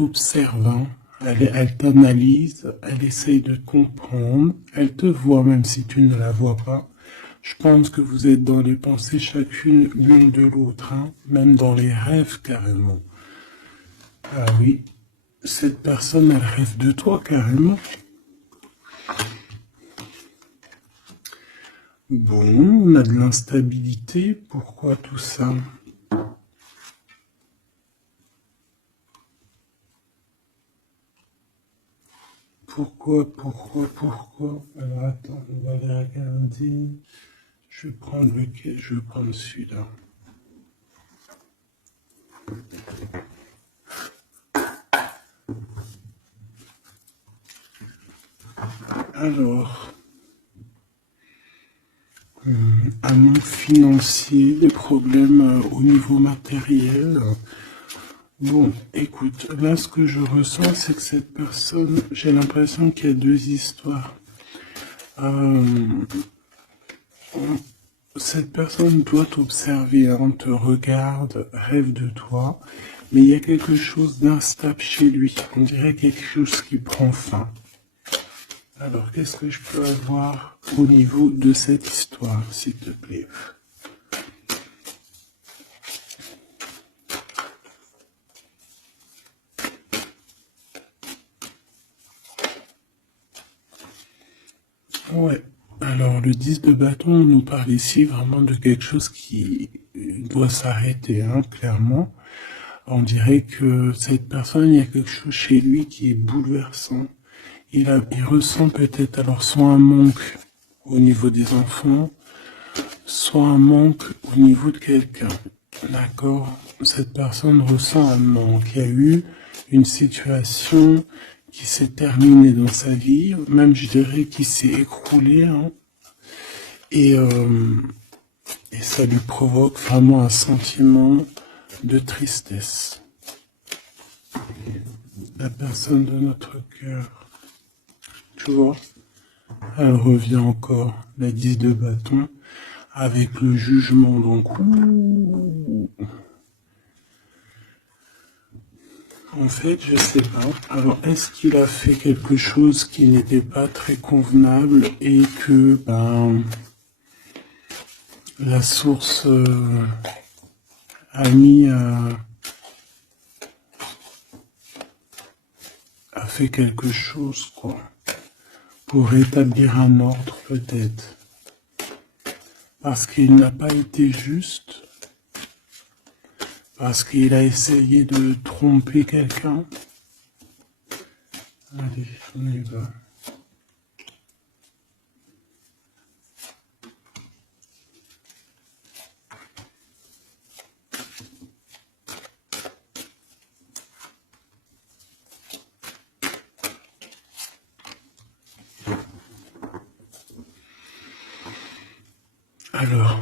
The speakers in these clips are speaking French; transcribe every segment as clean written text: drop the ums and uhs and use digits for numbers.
t'observe, hein. Elle t'analyse, elle essaye de te comprendre, elle te voit même si tu ne la vois pas. Je pense que vous êtes dans les pensées chacune l'une de l'autre, hein, même dans les rêves carrément. Ah oui, cette personne, elle rêve de toi carrément. Bon, on a de l'instabilité, pourquoi tout ça? Pourquoi? Alors attends, on va aller regarder. Je vais prendre lequel? Je vais prendre celui-là. Alors, un manque financier, des problèmes au niveau matériel. Bon, écoute, là ce que je ressens, c'est que cette personne, j'ai l'impression qu'il y a deux histoires. Euh, Cette personne doit t'observer, hein, te regarde, rêve de toi, mais il y a quelque chose d'instable chez lui. On dirait quelque chose qui prend fin. Alors, qu'est-ce que je peux avoir au niveau de cette histoire, s'il te plaît? Ouais. Alors, le 10 de bâton nous parle ici vraiment de quelque chose qui doit s'arrêter, hein, clairement. On dirait que cette personne, il y a quelque chose chez lui qui est bouleversant. Il ressent peut-être alors soit un manque au niveau des enfants, soit un manque au niveau de quelqu'un. D'accord? Cette personne ressent un manque. Il y a eu une situation qui s'est terminée dans sa vie, même je dirais qui s'est écroulée, hein, et, euh, et ça lui provoque vraiment un sentiment de tristesse. La personne de notre cœur, tu vois, elle revient encore, la 10 de bâton, avec le jugement, donc en fait, je sais pas. Alors, est-ce qu'il a fait quelque chose qui n'était pas très convenable et que, la source a mis, a fait quelque chose, quoi, pour rétablir un ordre, peut-être. Parce qu'il n'a pas été juste, parce qu'il a essayé de tromper quelqu'un. Allez, on y va. Alors,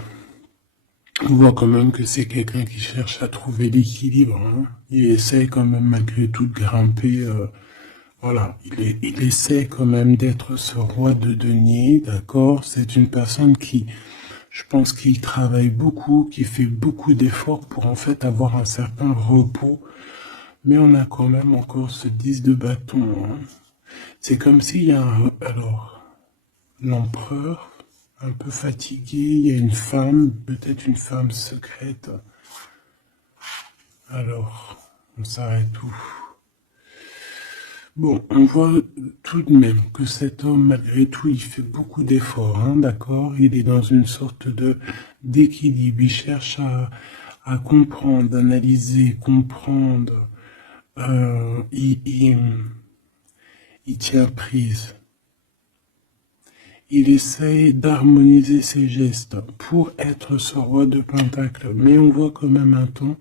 on voit quand même que c'est quelqu'un qui cherche à trouver l'équilibre, hein. Il essaie quand même malgré tout de grimper. Voilà, il essaie quand même d'être ce roi de denier, d'accord? C'est une personne qui, je pense qu'il travaille beaucoup, qui fait beaucoup d'efforts pour en fait avoir un certain repos. Mais on a quand même encore ce 10 de bâton, hein. C'est comme s'il y a alors, l'empereur, un peu fatigué, il y a une femme, peut-être une femme secrète. Alors, on s'arrête où? Bon, on voit tout de même que cet homme, malgré tout, il fait beaucoup d'efforts, hein, d'accord? Il est dans une sorte de d'équilibre. Il cherche à comprendre, analyser, comprendre. Euh, il, il, il tient prise. Il essaye d'harmoniser ses gestes pour être ce roi de Pentacle. Mais on voit quand même un temps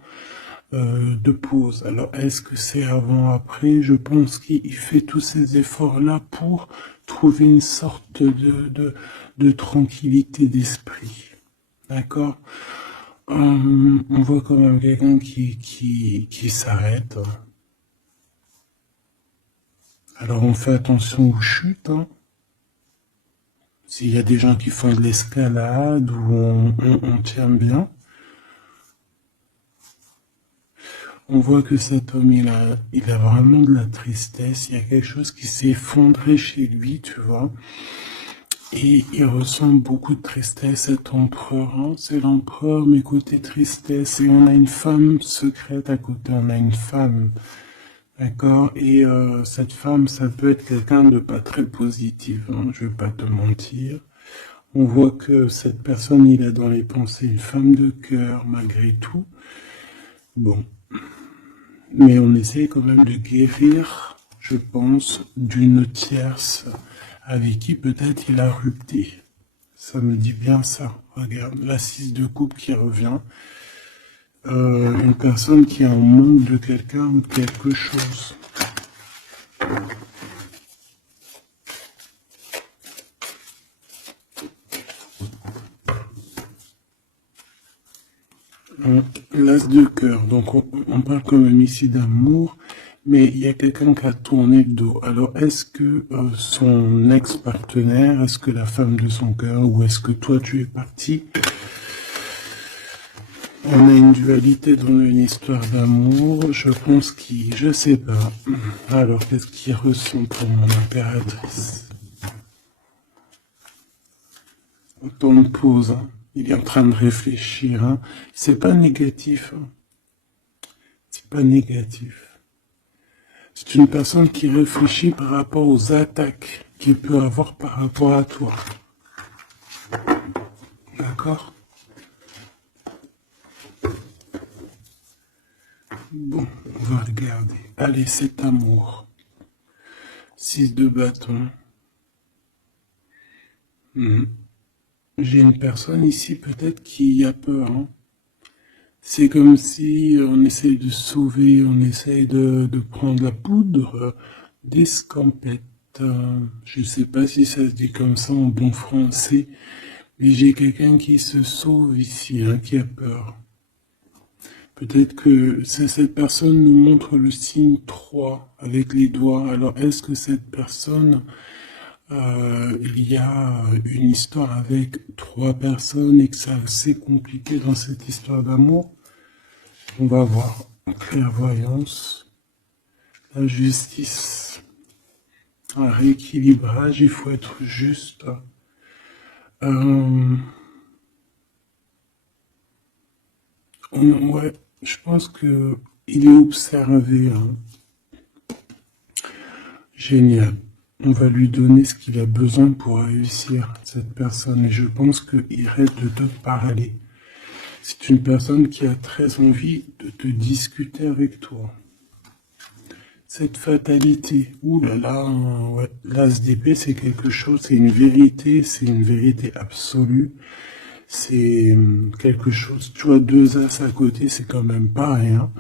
de pause. Alors, est-ce que c'est avant, après? Je pense qu'il fait tous ces efforts-là pour trouver une sorte de tranquillité d'esprit. D'accord? On voit quand même quelqu'un qui s'arrête. Alors, on fait attention aux chutes, hein. S'il y a des gens qui font de l'escalade ou on tient bien. On voit que cet homme, il a vraiment de la tristesse. Il y a quelque chose qui s'est effondré chez lui, tu vois. Et il ressent beaucoup de tristesse, cet empereur. Hein. C'est l'empereur, mais côté tristesse. Et on a une femme secrète à côté. On a une femme. D'accord? Et cette femme, ça peut être quelqu'un de pas très positif. Hein, je vais pas te mentir. On voit que cette personne, il a dans les pensées une femme de cœur, malgré tout. Bon. Mais on essaie quand même de guérir, je pense, d'une tierce avec qui peut-être il a rupté. Ça me dit bien ça. Regarde, la 6 de coupe qui revient. Une personne qui est en manque de quelqu'un ou de quelque chose. L'as de cœur. Donc on parle quand même ici d'amour, mais il y a quelqu'un qui a tourné le dos. Alors est-ce que son ex-partenaire, est-ce que la femme de son cœur, ou est-ce que toi tu es parti? On a une dualité dans une histoire d'amour. Je pense je sais pas. Alors qu'est-ce qu'il ressent pour mon impératrice? On tourne pause. Hein. Il est en train de réfléchir. Hein. C'est pas négatif. Hein. C'est pas négatif. C'est une personne qui réfléchit par rapport aux attaques qu'il peut avoir par rapport à toi. D'accord? Bon, on va regarder. Allez, cet amour. 6 de bâton. J'ai une personne ici peut-être qui a peur. Hein. C'est comme si on essaye de sauver, on essaye de prendre la poudre d'escampette. Je ne sais pas si ça se dit comme ça en bon français, mais j'ai quelqu'un qui se sauve ici, hein, qui a peur. Peut-être que cette personne nous montre le signe 3 avec les doigts. Alors est-ce que cette personne, il y a une histoire avec 3 personnes et que c'est assez compliqué dans cette histoire d'amour? On va voir. Clairvoyance, la justice, un rééquilibrage, il faut être juste. Ouais, je pense que il est observé. Hein. Génial. On va lui donner ce qu'il a besoin pour réussir, cette personne. Et je pense qu'il reste de te parler. C'est une personne qui a très envie de te discuter avec toi. Cette fatalité, ouh là là, ouais. L'as d'épée, c'est quelque chose, c'est une vérité absolue. C'est quelque chose, tu vois, 2 as à côté, c'est quand même pas rien.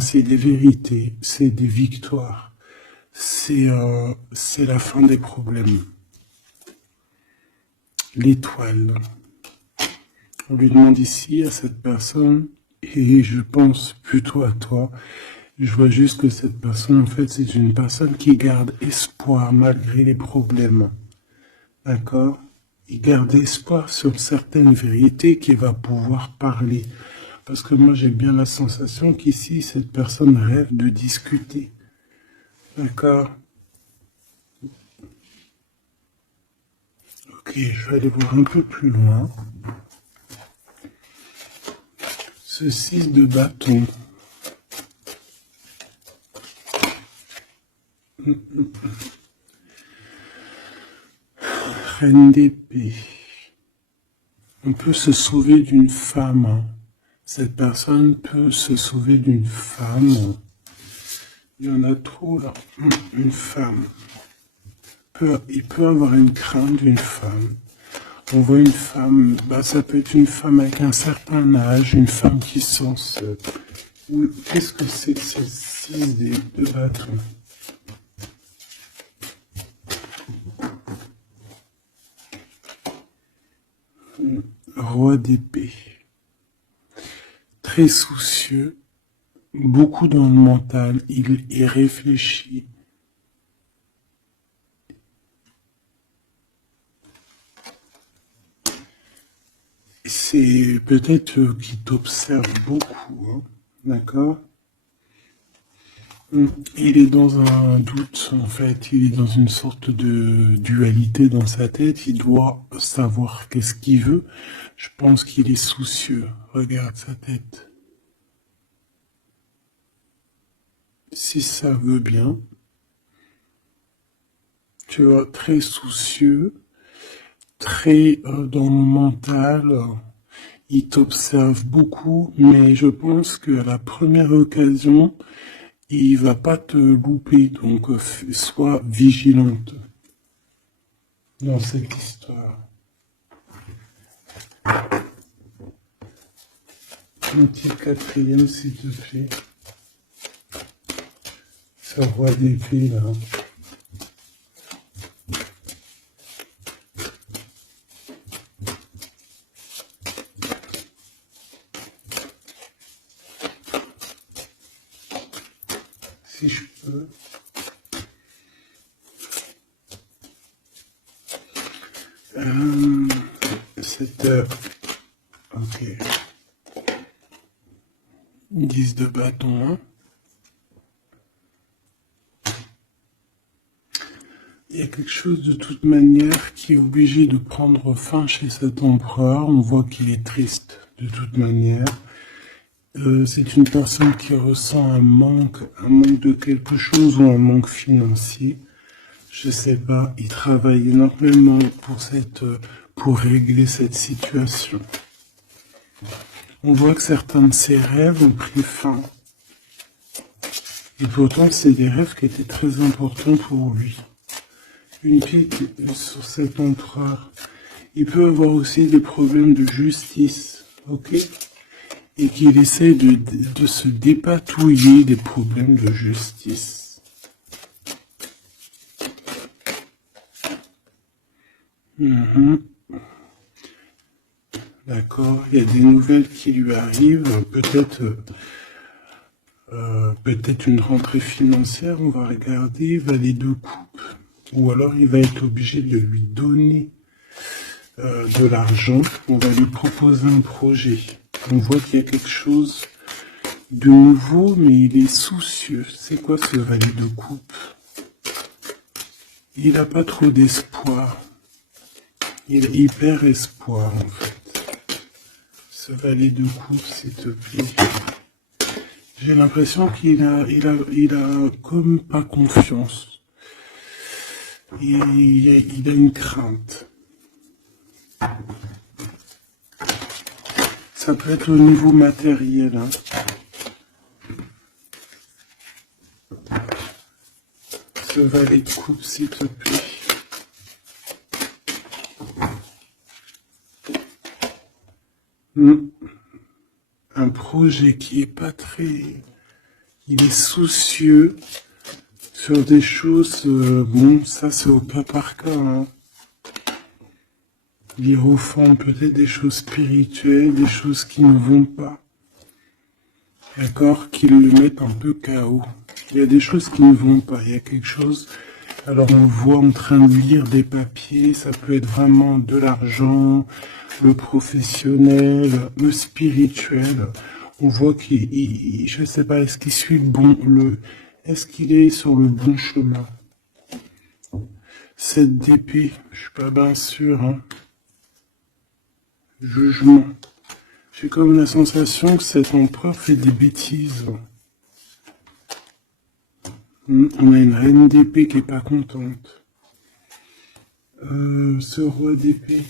C'est des vérités, c'est des victoires. C'est la fin des problèmes. L'étoile. On lui demande ici à cette personne, et je pense plutôt à toi, je vois juste que cette personne, en fait, c'est une personne qui garde espoir malgré les problèmes. D'accord? Il garde espoir sur certaines vérités qu'il va pouvoir parler. Parce que moi, j'ai bien la sensation qu'ici, cette personne rêve de discuter. D'accord? Ok, je vais aller voir un peu plus loin. Ce 6 de bâton. Reine d'épée. On peut se sauver d'une femme. Cette personne peut se sauver d'une femme. Il y en a trop là. Une femme. Il peut avoir une crainte d'une femme. On voit une femme, ça peut être une femme avec un certain âge, une femme qui sent seule. Qu'est-ce que c'est ces 6 de bâton? Roi d'épée. Très soucieux, beaucoup dans le mental, il réfléchit. C'est peut-être qu'il t'observe beaucoup, hein, d'accord? Il est dans un doute, en fait. Il est dans une sorte de dualité dans sa tête. Il doit savoir qu'est-ce qu'il veut. Je pense qu'il est soucieux. Regarde sa tête. Si ça veut bien, tu vois, très soucieux, très dans le mental. Il t'observe beaucoup, mais je pense qu'à la première occasion, il va pas te louper. Donc, sois vigilante dans cette histoire. Un petit quatrième, s'il te plaît. Ce roi d'épée, là. Si je peux. Euh, 7 heures. Ok. 10 de bâton, hein. Il y a quelque chose de toute manière qui est obligé de prendre fin chez cet empereur. On voit qu'il est triste de toute manière. C'est une personne qui ressent un manque de quelque chose ou un manque financier. Je sais pas, il travaille énormément pour régler cette situation. On voit que certains de ses rêves ont pris fin. Et pourtant, c'est des rêves qui étaient très importants pour lui. Une pique sur cet empereur. Il peut avoir aussi des problèmes de justice, ok? Et qu'il essaie de se dépatouiller des problèmes de justice. D'accord, il y a des nouvelles qui lui arrivent, peut-être une rentrée financière, on va regarder, valet de coupe. Ou alors il va être obligé de lui donner de l'argent, on va lui proposer un projet. On voit qu'il y a quelque chose de nouveau, mais il est soucieux. C'est quoi ce valet de coupe? Il n'a pas trop d'espoir. Il perd espoir en fait. Ce valet de coupe, s'il te plaît. J'ai l'impression qu'il a comme pas confiance. Il a une crainte. Ça peut être au niveau matériel. Hein. Ce valet de coupe, s'il te plaît. Un projet qui est pas très... Il est soucieux sur des choses... bon, ça c'est au cas par cas. Hein. L'hiérophant, peut-être des choses spirituelles, des choses qui ne vont pas. D'accord? Qui le mettent un peu KO. Il y a des choses qui ne vont pas. Il y a quelque chose... Alors on le voit en train de lire des papiers, ça peut être vraiment de l'argent, le professionnel, le spirituel. On voit qu'il, je sais pas, est-ce qu'il suit est-ce qu'il est sur le bon chemin? Cette d'épée, je suis pas bien sûr, hein. Jugement. J'ai comme la sensation que cet empereur fait des bêtises. On a une reine d'épée qui est pas contente. Ce roi d'épée.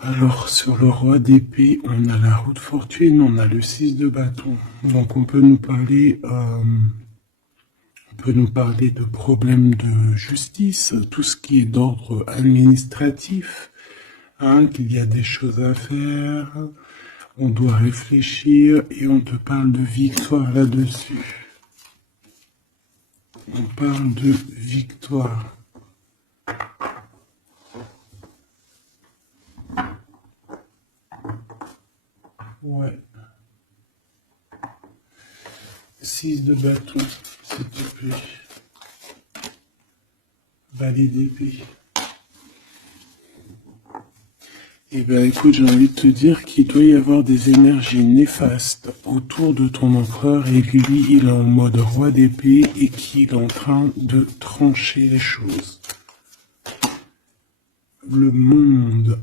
Alors, sur le roi d'épée, on a la roue de fortune, on a le 6 de bâton. Donc, on peut nous parler de problèmes de justice, tout ce qui est d'ordre administratif, hein, qu'il y a des choses à faire, on doit réfléchir et on te parle de victoire là-dessus. On parle de victoire. Ouais. 6 de bâton, s'il te plaît. Valet d'épée. Eh bien, écoute, j'ai envie de te dire qu'il doit y avoir des énergies néfastes autour de ton empereur et que lui, il est en mode roi d'épée et qu'il est en train de trancher les choses. Le monde.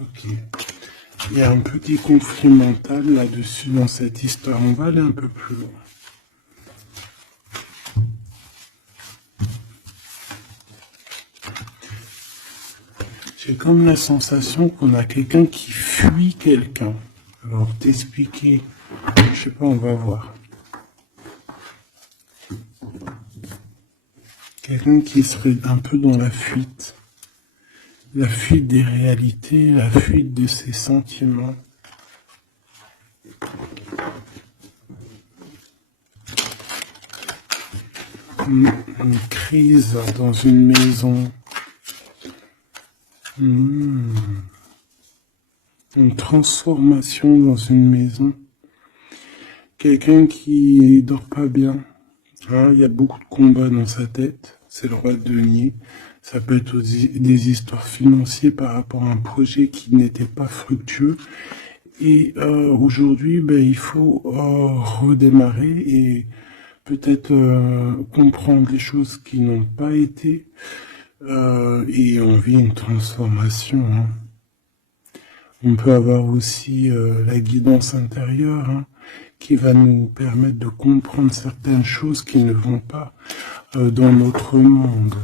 Ok. Il y a un petit conflit mental là-dessus dans cette histoire. On va aller un peu plus loin. J'ai comme la sensation qu'on a quelqu'un qui fuit quelqu'un. Alors, t'expliquer, je sais pas, on va voir. Quelqu'un qui serait un peu dans la fuite. La fuite des réalités, la fuite de ses sentiments. Une crise dans une maison. Une transformation dans une maison. Quelqu'un qui dort pas bien. Hein, il y a beaucoup de combats dans sa tête. C'est le roi de denier. Ça peut être aussi des histoires financières par rapport à un projet qui n'était pas fructueux. Et aujourd'hui, ben, il faut redémarrer et peut-être comprendre les choses qui n'ont pas été. Et on vit une transformation. Hein. On peut avoir aussi la guidance intérieure hein, qui va nous permettre de comprendre certaines choses qui ne vont pas dans notre monde.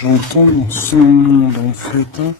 J'entends dans son monde en fait. Hein.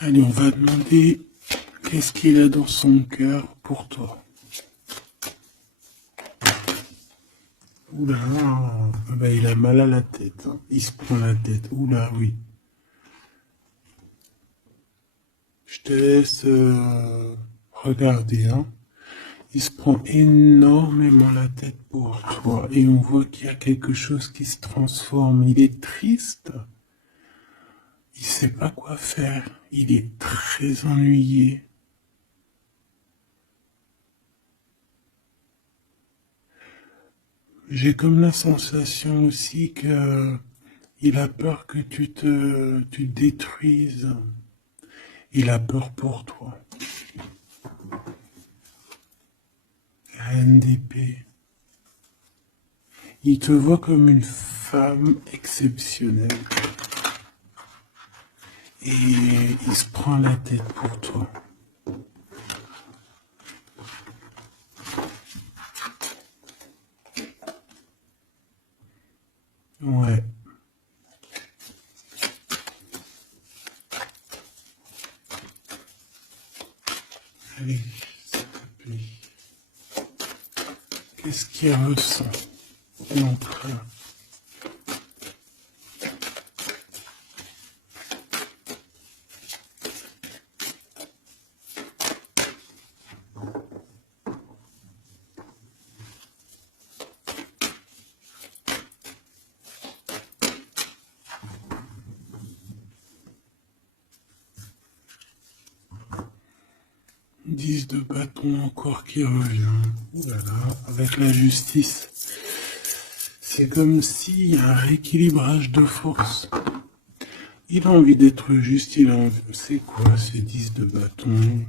Allez, on va demander qu'est-ce qu'il a dans son cœur pour toi. Oula, ben, il a mal à la tête. Hein. Il se prend la tête. Oula, oui. Je te laisse regarder. Hein. Il se prend énormément la tête pour toi. Et on voit qu'il y a quelque chose qui se transforme. Il est triste. Il sait pas quoi faire. Il est très ennuyé. J'ai comme la sensation aussi que il a peur que tu te détruises. Il a peur pour toi. Reine d'épée. Il te voit comme une femme exceptionnelle. Et il se prend la tête pour toi. Ouais. Allez, s'il te plaît. Qu'est-ce qu'il ressent, l'empereur? 10 de bâton encore qui revient. Voilà, avec la justice. C'est comme s'il y a un rééquilibrage de force. Il a envie d'être juste, il a envie... C'est quoi ces 10 de bâton?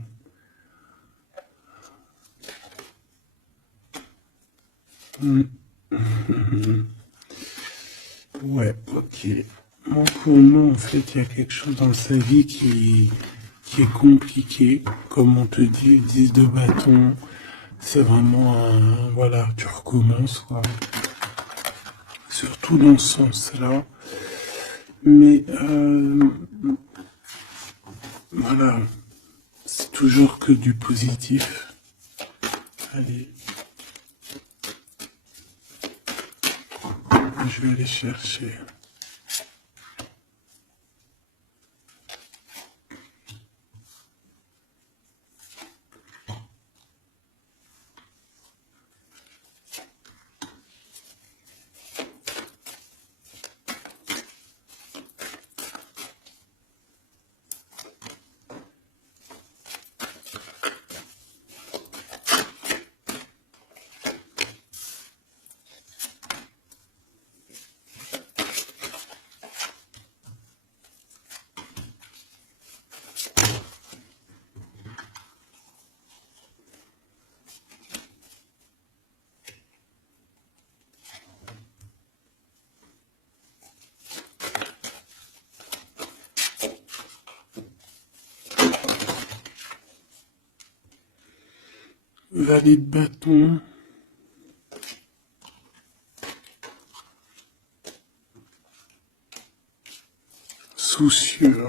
Ouais, ok. Bon, pour moi, en fait, il y a quelque chose dans sa vie qui est compliqué. Comme on te dit, 10 de bâton, c'est vraiment un... Voilà, tu recommences, quoi. Surtout dans ce sens-là. Mais, voilà, c'est toujours que du positif. Allez. Je vais aller chercher. Valet de bâton. Soucieux.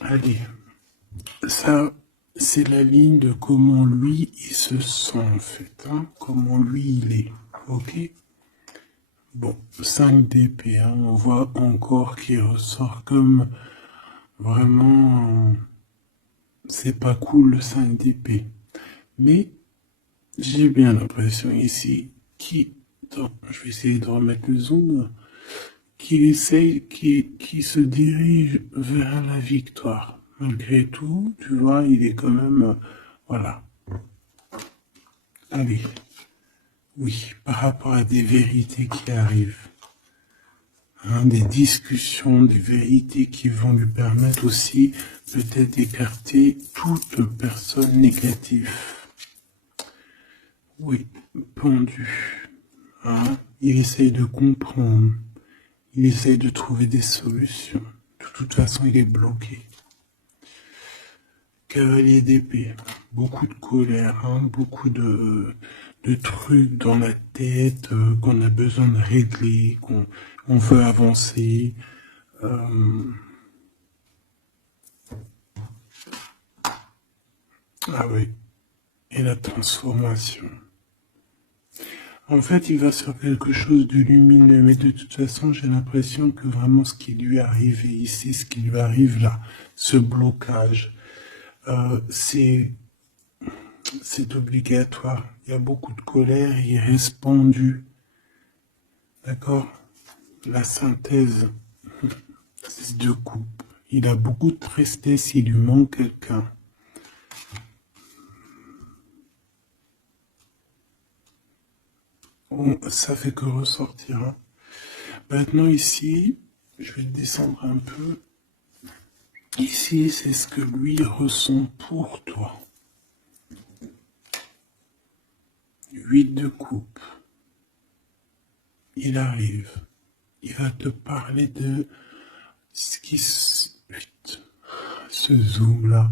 Allez. Ça, c'est la ligne de comment lui, il se sent, en fait. Hein, comment lui, il est. Ok? Bon, 5 d'épée, hein, on voit encore qu'il ressort comme vraiment... C'est pas cool le 5 d'épée. Mais j'ai bien l'impression ici qu'il... Je vais essayer de remettre le zoom. Qu'il essaye, qu'il se dirige vers la victoire. Malgré tout, tu vois, il est quand même... voilà. Allez. Oui, par rapport à des vérités qui arrivent. Hein, des discussions, des vérités qui vont lui permettre aussi peut-être d'écarter toute personne négative. Oui, pendu. Hein, il essaye de comprendre. Il essaye de trouver des solutions. De toute façon, il est bloqué. Cavalier d'épée. Beaucoup de colère, hein, beaucoup de trucs dans la tête qu'on a besoin de régler, qu'on veut avancer. Ah oui. Et la transformation. En fait, il va sur quelque chose de lumineux, mais de toute façon, j'ai l'impression que vraiment ce qui lui est arrivé ici, ce qui lui arrive là, ce blocage, c'est obligatoire. Il y a beaucoup de colère, il reste pendu. D'accord? La synthèse, c'est de coupe. Il a beaucoup de tristesse, il lui manque quelqu'un. Oh, ça fait que ressortir. Hein. Maintenant ici, je vais descendre un peu. Ici, c'est ce que lui ressent pour toi. 8 de coupe. Il arrive. Il va te parler de ce qui se... Ce zoom-là.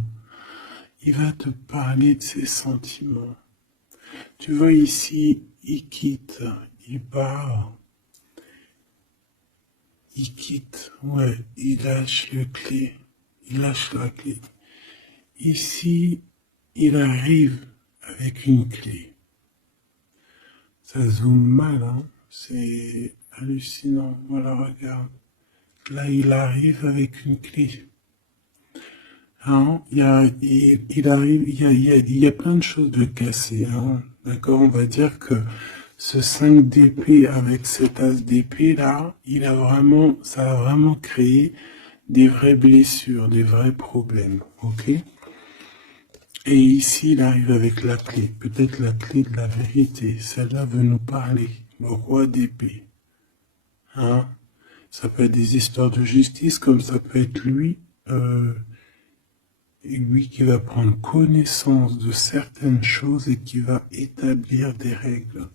Il va te parler de ses sentiments. Tu vois ici, il quitte, il part. Il quitte, ouais, il lâche le clé. Il lâche la clé. Ici, il arrive avec une clé. Ça zoome mal, hein. C'est hallucinant. Voilà, regarde. Là, il arrive avec une clé. Hein, il arrive, il y a plein de choses de cassées. Hein. D'accord, on va dire que ce 5 d'épée avec cet as d'épée là, ça a vraiment créé des vraies blessures, des vrais problèmes, ok? Et ici, il arrive avec la clé, peut-être la clé de la vérité. Celle-là veut nous parler, le roi d'épée. Hein? Ça peut être des histoires de justice, comme ça peut être lui qui va prendre connaissance de certaines choses et qui va établir des règles.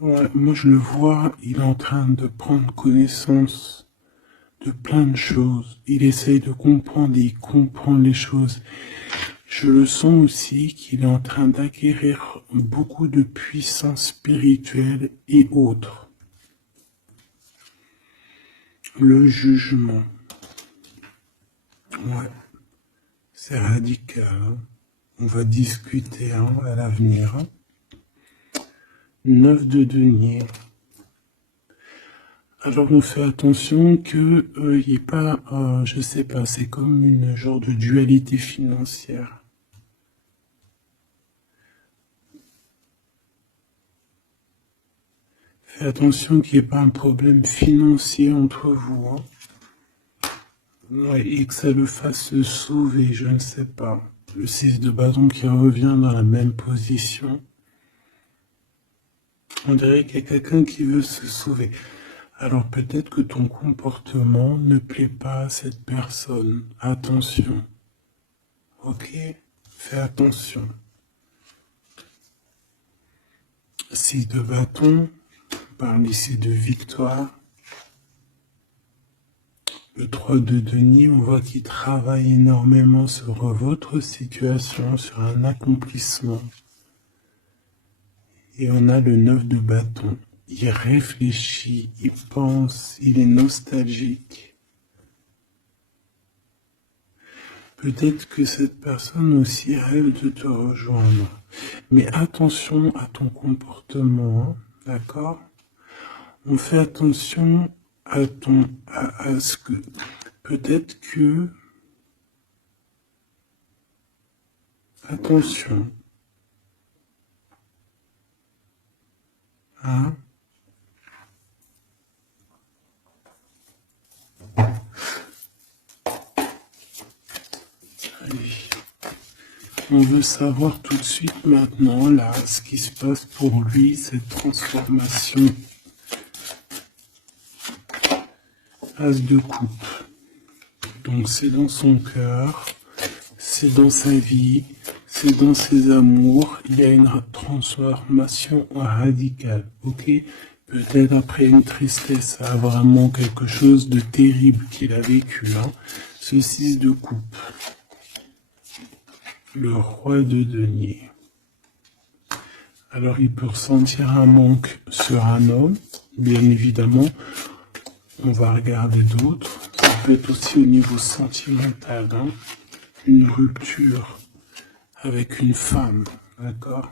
Ouais, moi je le vois, il est en train de prendre connaissance de plein de choses. Il essaye de comprendre et il comprend les choses. Je le sens aussi qu'il est en train d'acquérir beaucoup de puissance spirituelle et autres. Le jugement. Ouais, c'est radical. Hein. On va discuter à l'avenir. 9 de denier. Alors on fait attention que il n'y ait pas, je sais pas, c'est comme une genre de dualité financière. Fais attention qu'il n'y ait pas un problème financier entre vous. Hein. Ouais, et que ça le fasse se sauver, je ne sais pas. Le 6 de bâton qui revient dans la même position. On dirait qu'il y a quelqu'un qui veut se sauver. Alors peut-être que ton comportement ne plaît pas à cette personne. Attention. Ok? Fais attention. 6 de bâton. On parle ici de victoire. Le 3 de denier, on voit qu'il travaille énormément sur votre situation, sur un accomplissement. Et on a le 9 de bâton. Il réfléchit, il pense, il est nostalgique. Peut-être que cette personne aussi rêve de te rejoindre. Mais attention à ton comportement, hein, d'accord? On fait attention à ce que peut-être que attention, hein? Allez. On veut savoir tout de suite maintenant là ce qui se passe pour lui, cette transformation. As de coupe. Donc c'est dans son cœur, c'est dans sa vie, c'est dans ses amours. Il y a une transformation radicale, ok? Peut-être après une tristesse, ça a vraiment quelque chose de terrible qu'il a vécu. Hein. Ce 6 de coupe. Le roi de denier. Alors il peut ressentir un manque sur un homme, bien évidemment. On va regarder d'autres. Ça peut être aussi au niveau sentimental, hein, une rupture avec une femme, d'accord?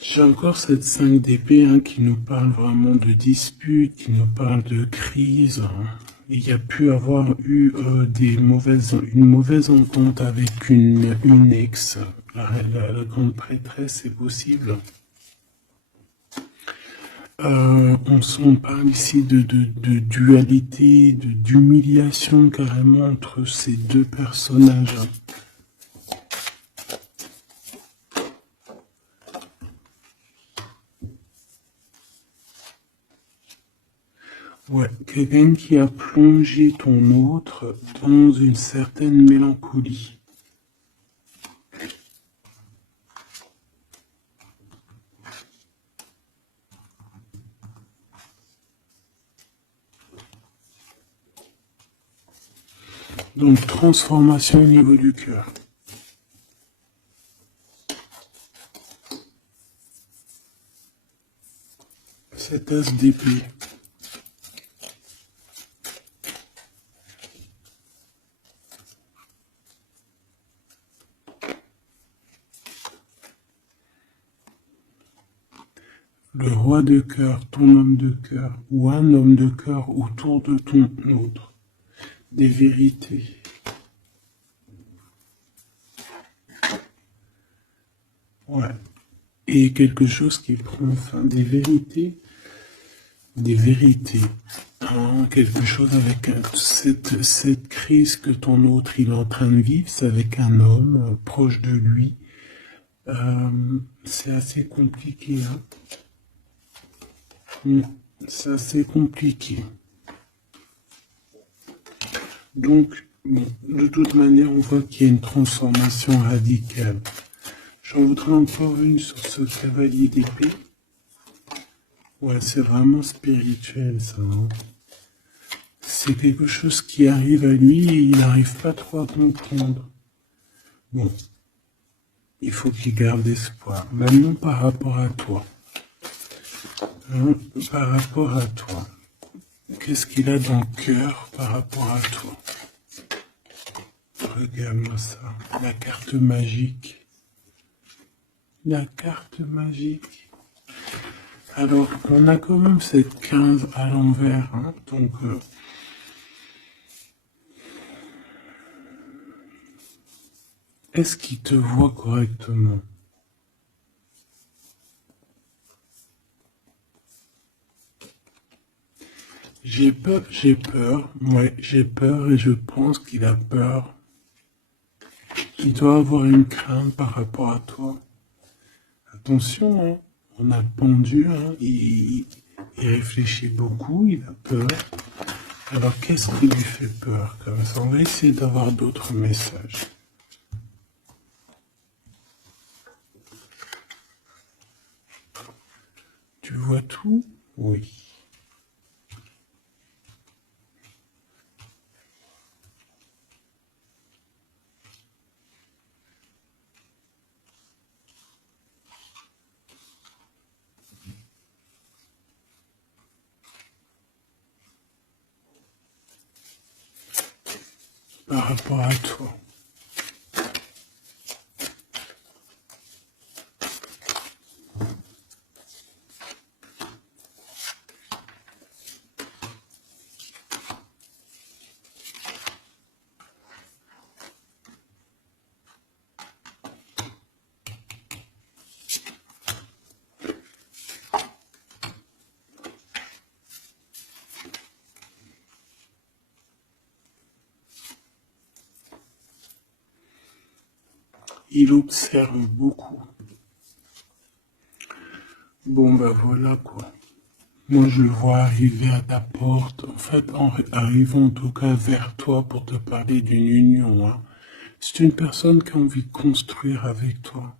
J'ai encore cette 5 d'épée hein, qui nous parle vraiment de dispute, qui nous parle de crise. Hein. Il y a pu avoir eu une mauvaise entente avec une ex. La grande prêtresse, c'est possible. On parle ici de dualité, d'humiliation carrément entre ces deux personnages. Ouais, quelqu'un qui a plongé ton autre dans une certaine mélancolie. Donc, transformation au niveau du cœur. Cet as d'épée. Le roi de cœur, ton homme de cœur, ou un homme de cœur autour de ton autre. Des vérités. Ouais. et quelque chose qui prend fin, des vérités, hein, quelque chose avec cette crise que ton autre il est en train de vivre, c'est avec un homme proche de lui. C'est assez compliqué, hein. C'est assez compliqué. Donc, bon, de toute manière, on voit qu'il y a une transformation radicale. J'en voudrais encore une sur ce cavalier d'épée. Ouais, c'est vraiment spirituel, ça. Hein. C'est quelque chose qui arrive à lui et il n'arrive pas trop à comprendre. Bon, il faut qu'il garde espoir. Maintenant, par rapport à toi. Hein, par rapport à toi. Qu'est-ce qu'il a dans le cœur par rapport à toi? Regarde-moi ça. La carte magique. La carte magique. Alors, on a quand même cette 15 à l'envers. Hein, donc, est-ce qu'il te voit correctement? J'ai peur, ouais, j'ai peur et je pense qu'il a peur. Il doit avoir une crainte par rapport à toi. Attention, hein, on a le pendu, hein, il réfléchit beaucoup, il a peur. Alors qu'est-ce qui lui fait peur comme ça? On va essayer d'avoir d'autres messages. Tu vois tout? Oui. Par rapport à toi. Il observe beaucoup. Bon bah voilà quoi. Moi je le vois arriver à ta porte, en fait en arrivant en tout cas vers toi pour te parler d'une union. Hein. C'est une personne qui a envie de construire avec toi.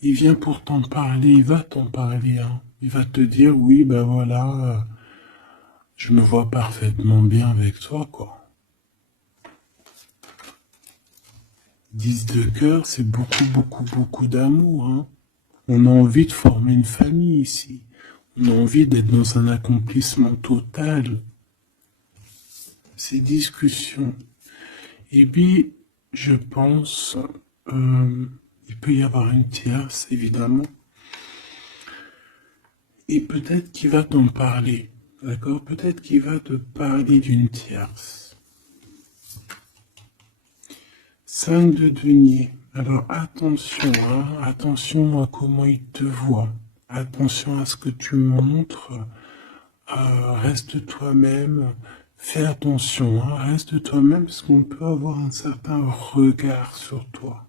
Il vient pour t'en parler, il va t'en parler. Hein. Il va te dire oui bah voilà, je me vois parfaitement bien avec toi quoi. 10 de cœur, c'est beaucoup d'amour. Hein. On a envie de former une famille ici. On a envie d'être dans un accomplissement total. Ces discussions. Et puis, je pense, il peut y avoir une tierce, évidemment. Et peut-être qu'il va t'en parler. D'accord? Peut-être qu'il va te parler d'une tierce. 5 de denier. Alors attention, hein, attention à comment il te voit. Attention à ce que tu montres. Reste toi-même. Fais attention, hein, reste toi-même parce qu'on peut avoir un certain regard sur toi.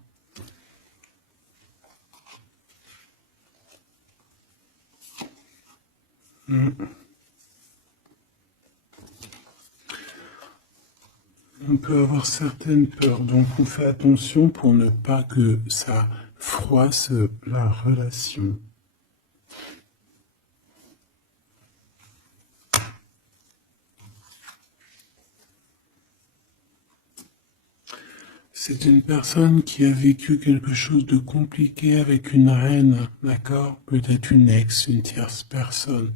On peut avoir certaines peurs, donc on fait attention pour ne pas que ça froisse la relation. C'est une personne qui a vécu quelque chose de compliqué avec une reine, d'accord? Peut-être une ex, une tierce personne.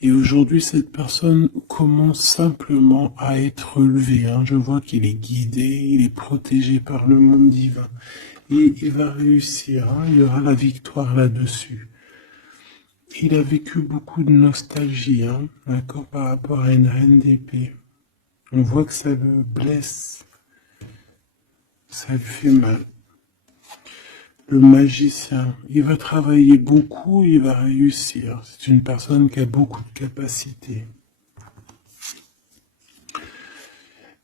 Et aujourd'hui, cette personne commence simplement à être relevée. Hein. Je vois qu'il est guidé, il est protégé par le monde divin. Et il va réussir, hein. Il y aura la victoire là-dessus. Il a vécu beaucoup de nostalgie, hein, d'accord, par rapport à une reine d'épée. On voit que ça le blesse. Ça lui fait mal. Le magicien, il va travailler beaucoup, il va réussir. C'est une personne qui a beaucoup de capacités.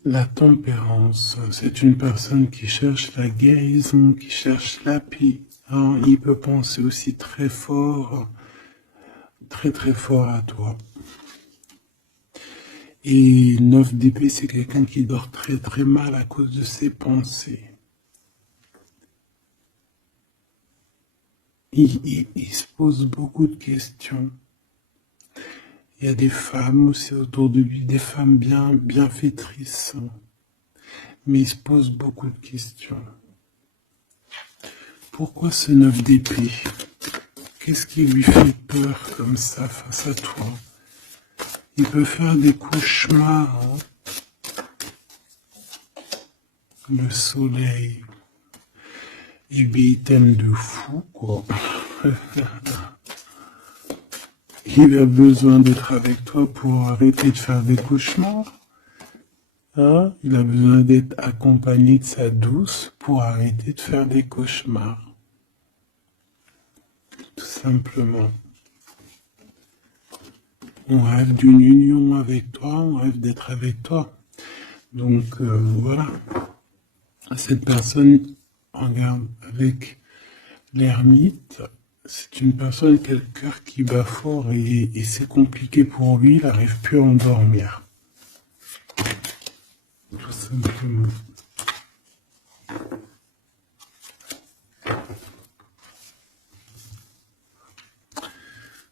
La tempérance, c'est une personne qui cherche la guérison, qui cherche la paix. Hein, il peut penser aussi très fort, très fort à toi. Et 9 d'épée, c'est quelqu'un qui dort très mal à cause de ses pensées. Il se pose beaucoup de questions. Il y a des femmes aussi autour de lui, des femmes bienfaitrices. Mais il se pose beaucoup de questions. Pourquoi ce 9 d'épée? Qu'est-ce qui lui fait peur comme ça face à toi? Il peut faire des cauchemars. Hein. Le soleil. Eh bien, il t'aime de fou, quoi. Il a besoin d'être avec toi pour arrêter de faire des cauchemars. Hein? Il a besoin d'être accompagné de sa douce pour arrêter de faire des cauchemars. Tout simplement. On rêve d'une union avec toi, on rêve d'être avec toi. Donc voilà. Cette personne, regarde, avec l'ermite, c'est une personne qui a le cœur qui bat fort et c'est compliqué pour lui, il n'arrive plus à endormir. Tout simplement.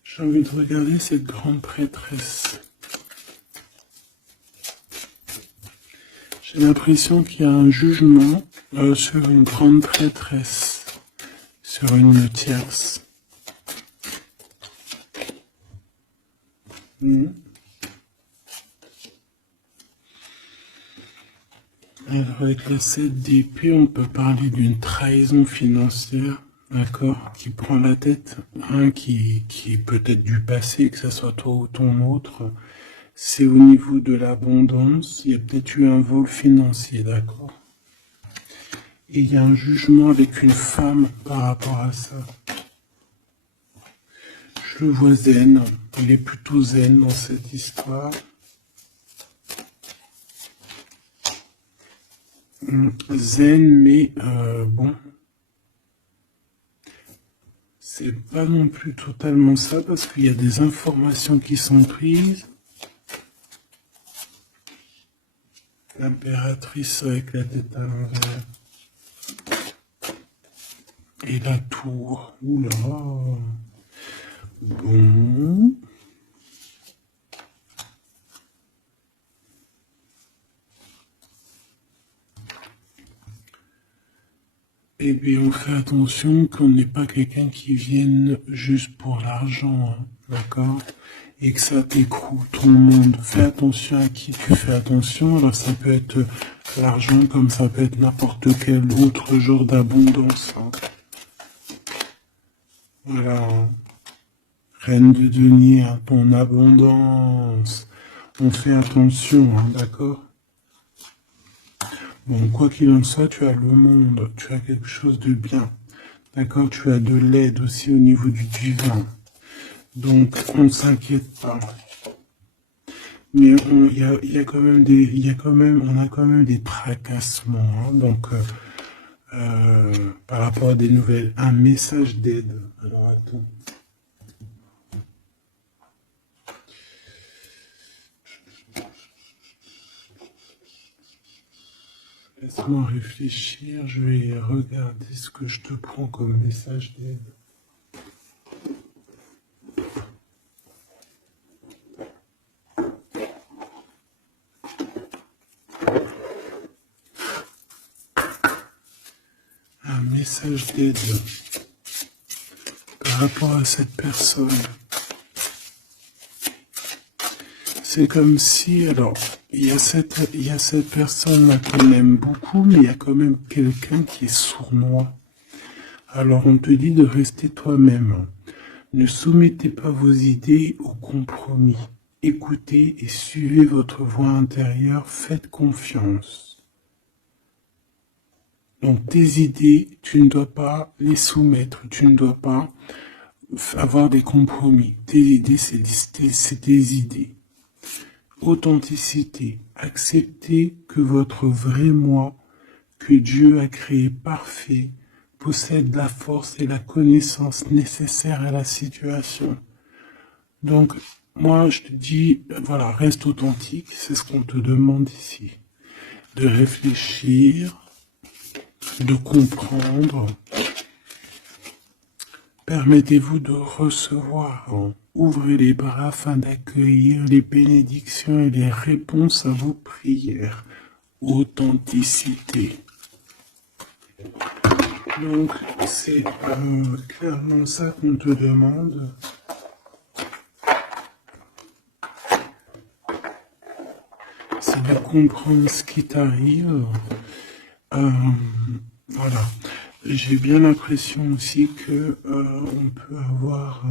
J'ai envie de regarder cette grande prêtresse. J'ai l'impression qu'il y a un jugement sur une grande prêtresse, sur une tierce. Alors avec le 7 d'épée, on peut parler d'une trahison financière, d'accord, qui prend la tête, hein, qui est peut-être du passé, que ce soit toi ou ton autre. C'est au niveau de l'abondance, il y a peut-être eu un vol financier, d'accord. Et il y a un jugement avec une femme par rapport à ça. Je le vois zen, il est plutôt zen dans cette histoire. Zen, mais bon, c'est pas non plus totalement ça parce qu'il y a des informations qui sont prises. L'impératrice avec la tête à l'envers. Et la tour. Oula. Bon. Eh bien, on fait attention qu'on n'ait pas quelqu'un qui vienne juste pour l'argent, hein, d'accord? Et que ça t'écroule tout le monde. Fais attention à qui tu fais attention. Alors, ça peut être l'argent comme ça peut être n'importe quel autre genre d'abondance. Hein. Voilà. Hein. Reine de denier, hein, ton abondance. On fait attention, hein, d'accord? Bon, quoi qu'il en soit, tu as le monde, tu as quelque chose de bien. D'accord? Tu as de l'aide aussi au niveau du divin. Donc, on ne s'inquiète pas. Mais il y a quand même on a quand même des tracassements. Hein, donc, par rapport à des nouvelles, un message d'aide. Alors, attends. Laisse-moi réfléchir, je vais regarder ce que je te prends comme message d'aide. Un message d'aide par rapport à cette personne. C'est comme si, alors, il y a cette personne-là qu'on aime beaucoup, mais il y a quand même quelqu'un qui est sournois. Alors, on te dit de rester toi-même. Ne soumettez pas vos idées au compromis. Écoutez et suivez votre voix intérieure, faites confiance. Donc tes idées, tu ne dois pas les soumettre, tu ne dois pas avoir des compromis. Tes idées, c'est tes idées. Authenticité, accepter que votre vrai moi, que Dieu a créé parfait, possède la force et la connaissance nécessaires à la situation. Donc, moi, je te dis, voilà, reste authentique, c'est ce qu'on te demande ici. De réfléchir, de comprendre. Permettez-vous de recevoir. Ouvrez les bras afin d'accueillir les bénédictions et les réponses à vos prières. Authenticité. Donc, c'est clairement ça qu'on te demande. C'est de comprendre ce qui t'arrive. Voilà. J'ai bien l'impression aussi que on peut avoir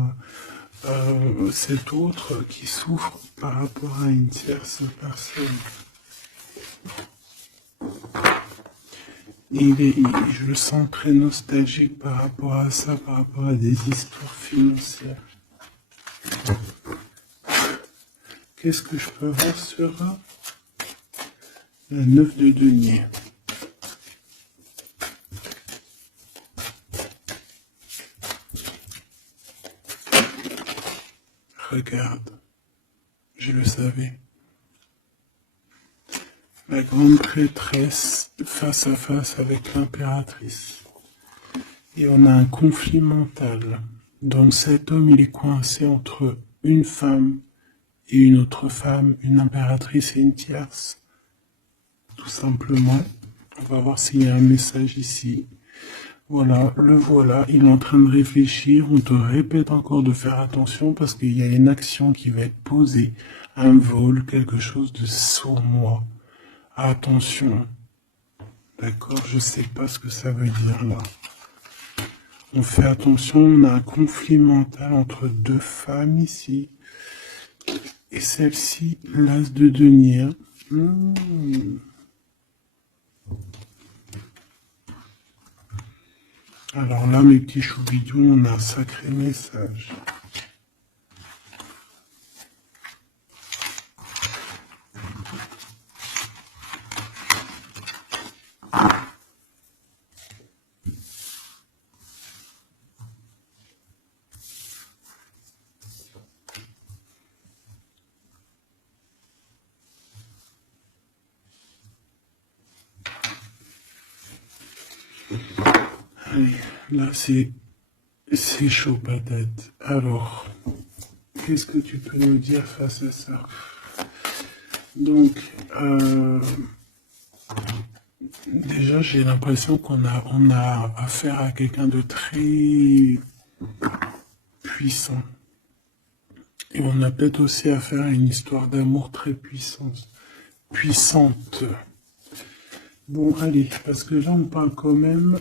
cet autre qui souffre par rapport à une tierce personne. Je le sens très nostalgique par rapport à ça, par rapport à des histoires financières. Qu'est-ce que je peux voir sur la 9 de denier? Regarde, je le savais. La grande prêtresse face à face avec l'impératrice. Et on a un conflit mental. Donc cet homme, il est coincé entre une femme et une autre femme, une impératrice et une tierce. Tout simplement. On va voir s'il y a un message ici. Voilà, le voilà, il est en train de réfléchir, on te répète encore de faire attention parce qu'il y a une action qui va être posée, un vol, quelque chose de sournois. Attention, d'accord, je sais pas ce que ça veut dire là. On fait attention, on a un conflit mental entre deux femmes ici. Et celle-ci, l'as de denier. Alors là, mes petits choubidous, on a un sacré message. Allez, là, c'est chaud patate. Alors, qu'est-ce que tu peux nous dire face à ça? Donc, déjà, j'ai l'impression qu'on a affaire à quelqu'un de très puissant. Et on a peut-être aussi affaire à une histoire d'amour très puissante. Bon, allez, parce que là, on parle quand même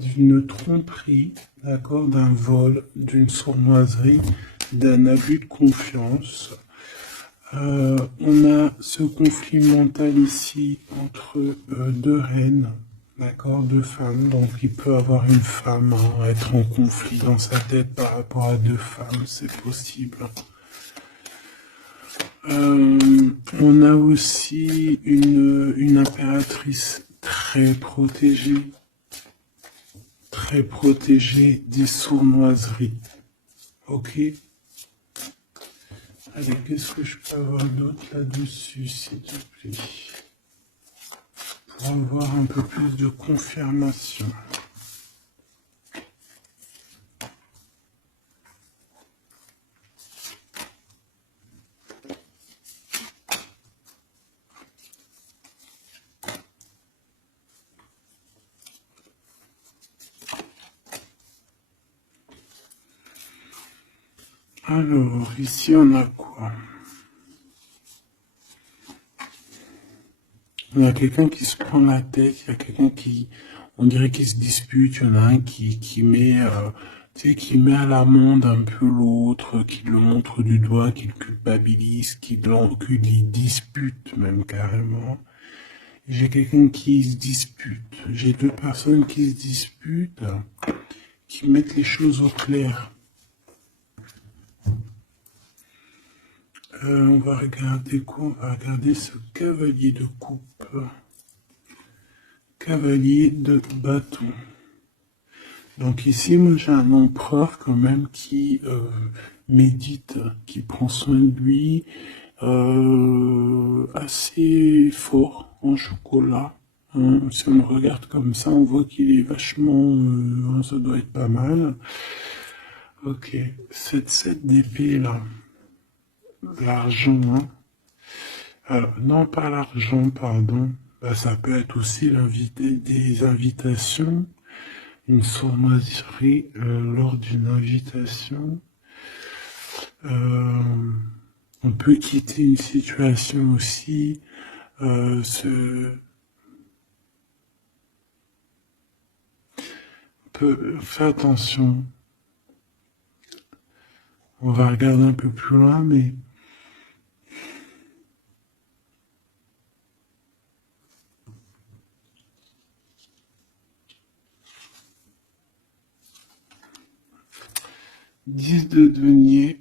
d'une tromperie, d'accord, d'un vol, d'une sournoiserie, d'un abus de confiance. On a ce conflit mental ici entre deux reines, d'accord, deux femmes. Donc il peut avoir une femme, être en conflit dans sa tête par rapport à deux femmes, c'est possible. On a aussi une impératrice très protégée des sournoiseries. Ok? Allez, qu'est-ce que je peux avoir d'autre là-dessus, s'il te plaît? Pour avoir un peu plus de confirmation. Alors, ici, on a quoi? Il y a quelqu'un qui se prend la tête, il y a quelqu'un qui, on dirait qu'il se dispute, il y en a un qui met, qui met à l'amende un peu l'autre, qui le montre du doigt, qui le culpabilise, qui le dispute même carrément. J'ai quelqu'un qui se dispute. J'ai deux personnes qui se disputent, qui mettent les choses au clair. On va regarder quoi? On va regarder ce cavalier de coupe. Cavalier de bâton. Donc ici, moi j'ai un empereur quand même qui médite, qui prend soin de lui, assez fort en chocolat. Hein. Si on le regarde comme ça, on voit qu'il est vachement... ça doit être pas mal. Ok, cette 7 d'épée là, l'argent, hein. Alors, non pas l'argent, pardon. Bah, ça peut être aussi des invitations, une sournoiserie lors d'une invitation. On peut quitter une situation aussi, faire attention. On va regarder un peu plus loin, mais 10 de denier.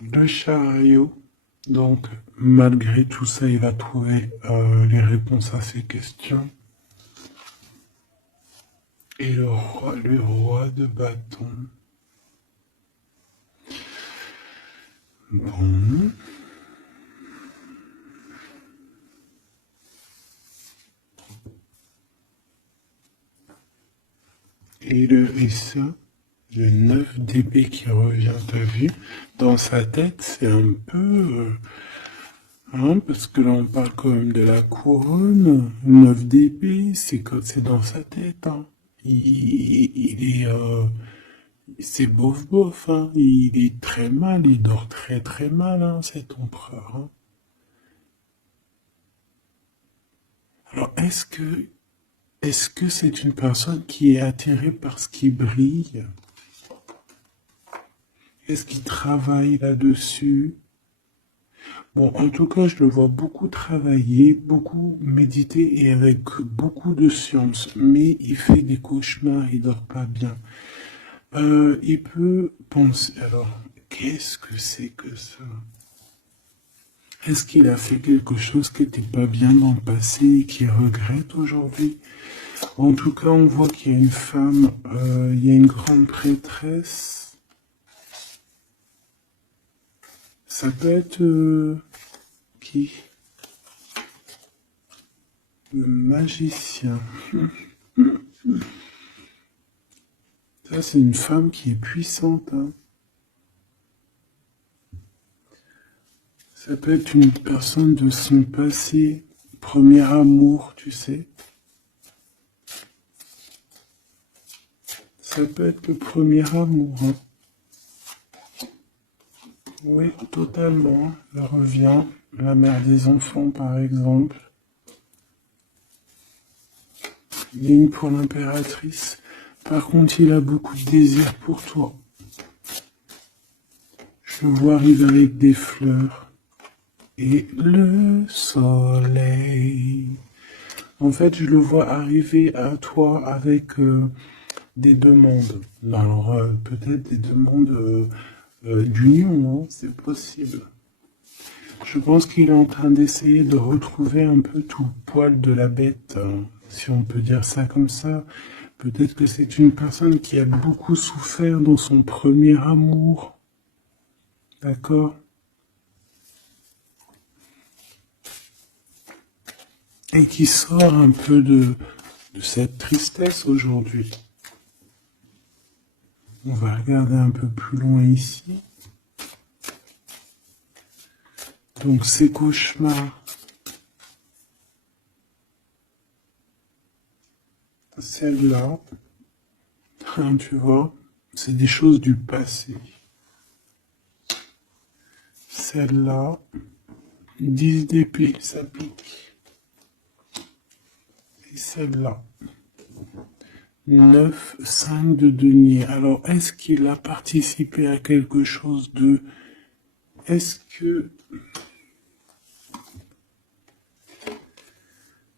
Le chariot. Donc, malgré tout ça, il va trouver les réponses à ses questions. Et le roi de bâton. Bon. Et ça, le 9 d'épée qui revient, t'as vu? Dans sa tête, c'est un peu... hein, parce que là, on parle quand même de la couronne. Le 9 d'épée, c'est dans sa tête. Hein. Il est... c'est bof, hein. Il est très mal, il dort très très mal, hein, cet empereur. Hein. Alors, est-ce que c'est une personne qui est attirée par ce qui brille? Est-ce qu'il travaille là-dessus? Bon, en tout cas, je le vois beaucoup travailler, beaucoup méditer et avec beaucoup de science. Mais il fait des cauchemars, il dort pas bien. Il peut penser... Alors, qu'est-ce que c'est que ça? Est-ce qu'il a fait quelque chose qui n'était pas bien dans le passé et qu'il regrette aujourd'hui? En tout cas, on voit qu'il y a une femme, il y a une grande prêtresse. Ça peut être qui? Le magicien. Ça, c'est une femme qui est puissante. Hein. Ça peut être une personne de son passé, premier amour, tu sais. Ça peut être le premier amour. Hein. Oui, totalement. Elle revient. La mère des enfants, par exemple. Ligne pour l'impératrice. Par contre, il a beaucoup de désir pour toi. Je le vois arriver avec des fleurs. Et le soleil. En fait, je le vois arriver à toi avec des demandes. Alors, peut-être des demandes d'union, hein, c'est possible. Je pense qu'il est en train d'essayer de retrouver un peu tout le poil de la bête, hein, si on peut dire ça comme ça. Peut-être que c'est une personne qui a beaucoup souffert dans son premier amour. D'accord? Et qui sort un peu de cette tristesse aujourd'hui. On va regarder un peu plus loin ici. Donc ces cauchemars, celle-là, hein, tu vois, c'est des choses du passé. Celle-là, 10 d'épée, ça pique. Et celle-là, 9, 5 de denier. Alors, est-ce qu'il a participé à quelque chose de... Est-ce que...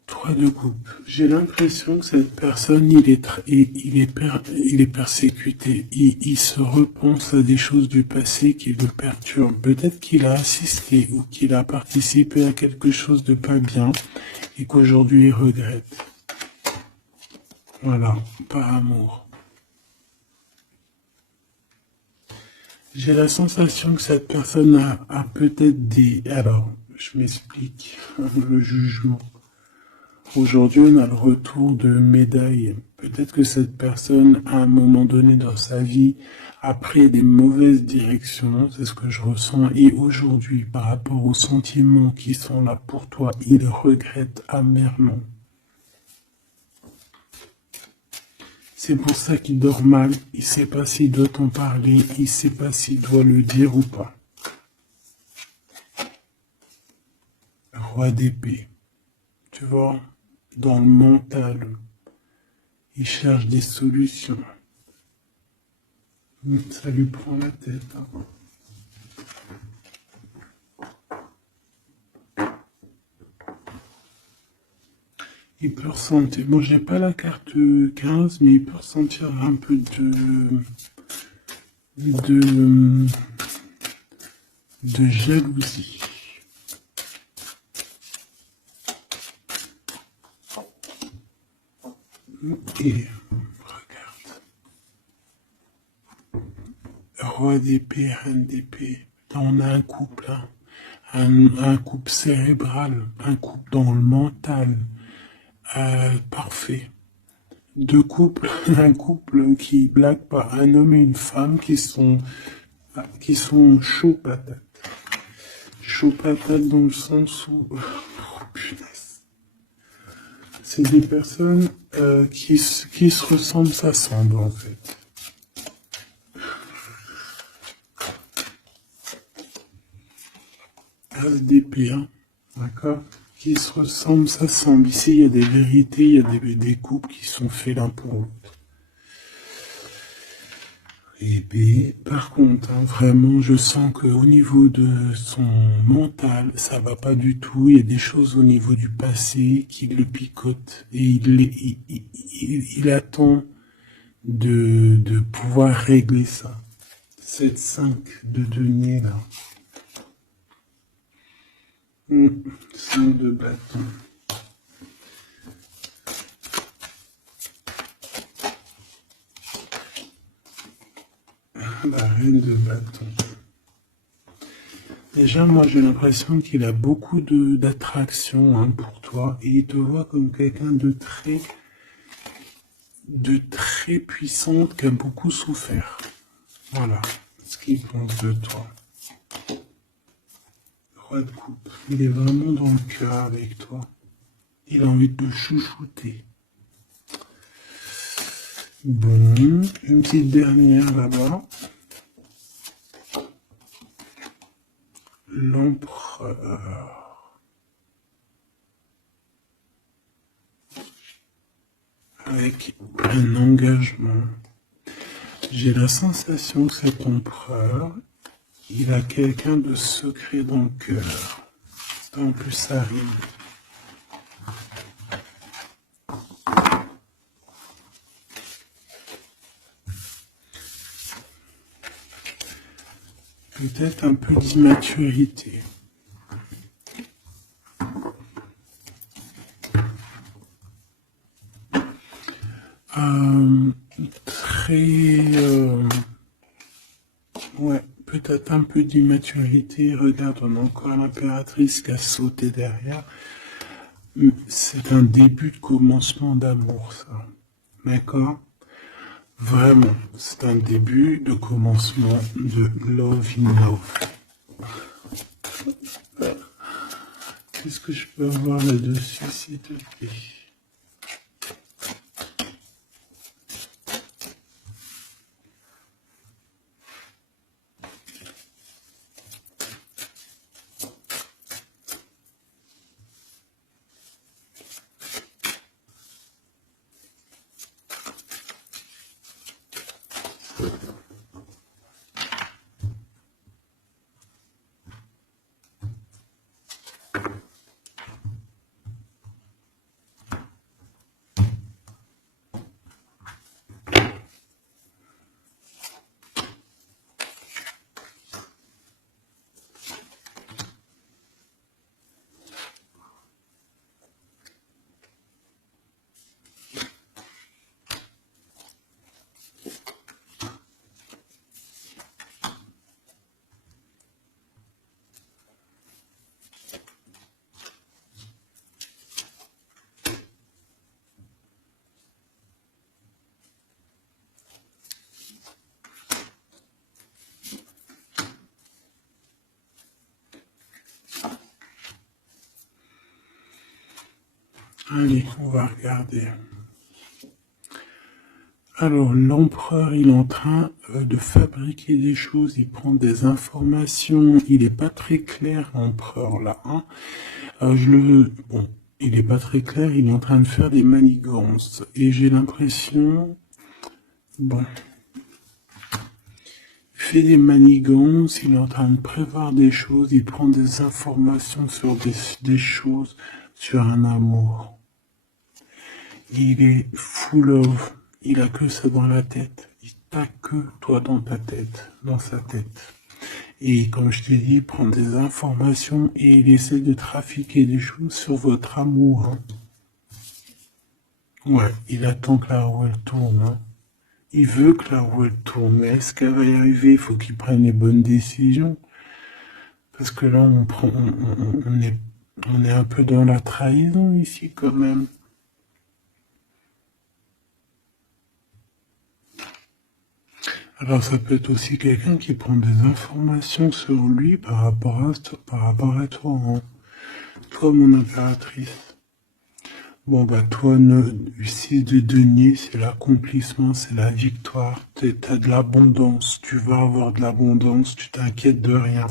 3 de coupe. J'ai l'impression que cette personne, il est persécuté. Il se repense à des choses du passé qui le perturbent. Peut-être qu'il a assisté ou qu'il a participé à quelque chose de pas bien et qu'aujourd'hui il regrette. Voilà, par amour. J'ai la sensation que cette personne a peut-être des... Alors, je m'explique. Le jugement. Aujourd'hui, on a le retour de médaille. Peut-être que cette personne, à un moment donné dans sa vie, a pris des mauvaises directions, c'est ce que je ressens, et aujourd'hui, par rapport aux sentiments qui sont là pour toi, il regrette amèrement. C'est pour ça qu'il dort mal, il ne sait pas s'il doit t'en parler, il ne sait pas s'il doit le dire ou pas. Roi d'épée, tu vois, dans le mental, il cherche des solutions. Ça lui prend la tête. Hein. Il peut ressentir, bon j'ai pas la carte 15, mais il peut ressentir un peu de jalousie. Et regarde. Roi d'épée, reine d'épée. On a un couple, hein. Un couple cérébral, un couple dans le mental. Parfait. Deux couples, un couple qui blague pas, un homme et une femme qui sont chauds patates. Chauds patates dans le sens où... Oh, punaise. C'est des personnes qui se ressemblent, s'assemblent en fait. As d'épée, hein, d'accord, qui se ressemblent, s'assemblent. Ici, il y a des vérités, il y a des couples qui sont faits l'un pour l'autre. Et puis, par contre, hein, vraiment, je sens qu'au niveau de son mental, ça va pas du tout. Il y a des choses au niveau du passé qui le picotent. Et il attend de pouvoir régler ça. Cette 5 de denier, là. 5 de bâton. La reine de bâton. Déjà, moi, j'ai l'impression qu'il a beaucoup d'attraction hein, pour toi et il te voit comme quelqu'un de très puissante qui a beaucoup souffert. Voilà ce qu'il pense de toi. Roi de coupe. Il est vraiment dans le cœur avec toi. Il a envie de te chouchouter. Bon, une petite dernière là-bas. L'empereur. Avec un engagement. J'ai la sensation que cet empereur, il a quelqu'un de secret dans le cœur. En plus, ça rime. Peut-être un peu d'immaturité. Ouais, peut-être un peu d'immaturité. Regarde, on a encore l'impératrice qui a sauté derrière. C'est un début de commencement d'amour, ça. D'accord? Vraiment, c'est un début de commencement de love in love. Qu'est-ce que je peux avoir là-dessus, s'il te plaît? Allez, on va regarder. Alors, l'empereur, il est en train de fabriquer des choses, il prend des informations, il est pas très clair, l'empereur, là, hein. Bon, il est pas très clair, il est en train de faire des manigances, et j'ai l'impression, bon, il fait des manigances, il est en train de prévoir des choses, il prend des informations sur des choses, sur un amour. Il est full of, il a que ça dans la tête. Il t'a que toi dans ta tête, dans sa tête. Et comme je t'ai dit, il prend des informations et il essaie de trafiquer des choses sur votre amour. Hein. Ouais, il attend que la roue elle tourne. Hein. Il veut que la roue elle tourne, mais est-ce qu'elle va y arriver? Il faut qu'il prenne les bonnes décisions. Parce que là, on est un peu dans la trahison ici quand même. Alors ça peut être aussi quelqu'un qui prend des informations sur lui par rapport à toi, hein. Toi mon impératrice. Bon bah toi, 6 de denier, c'est l'accomplissement, c'est la victoire, t'as de l'abondance, tu vas avoir de l'abondance, tu t'inquiètes de rien.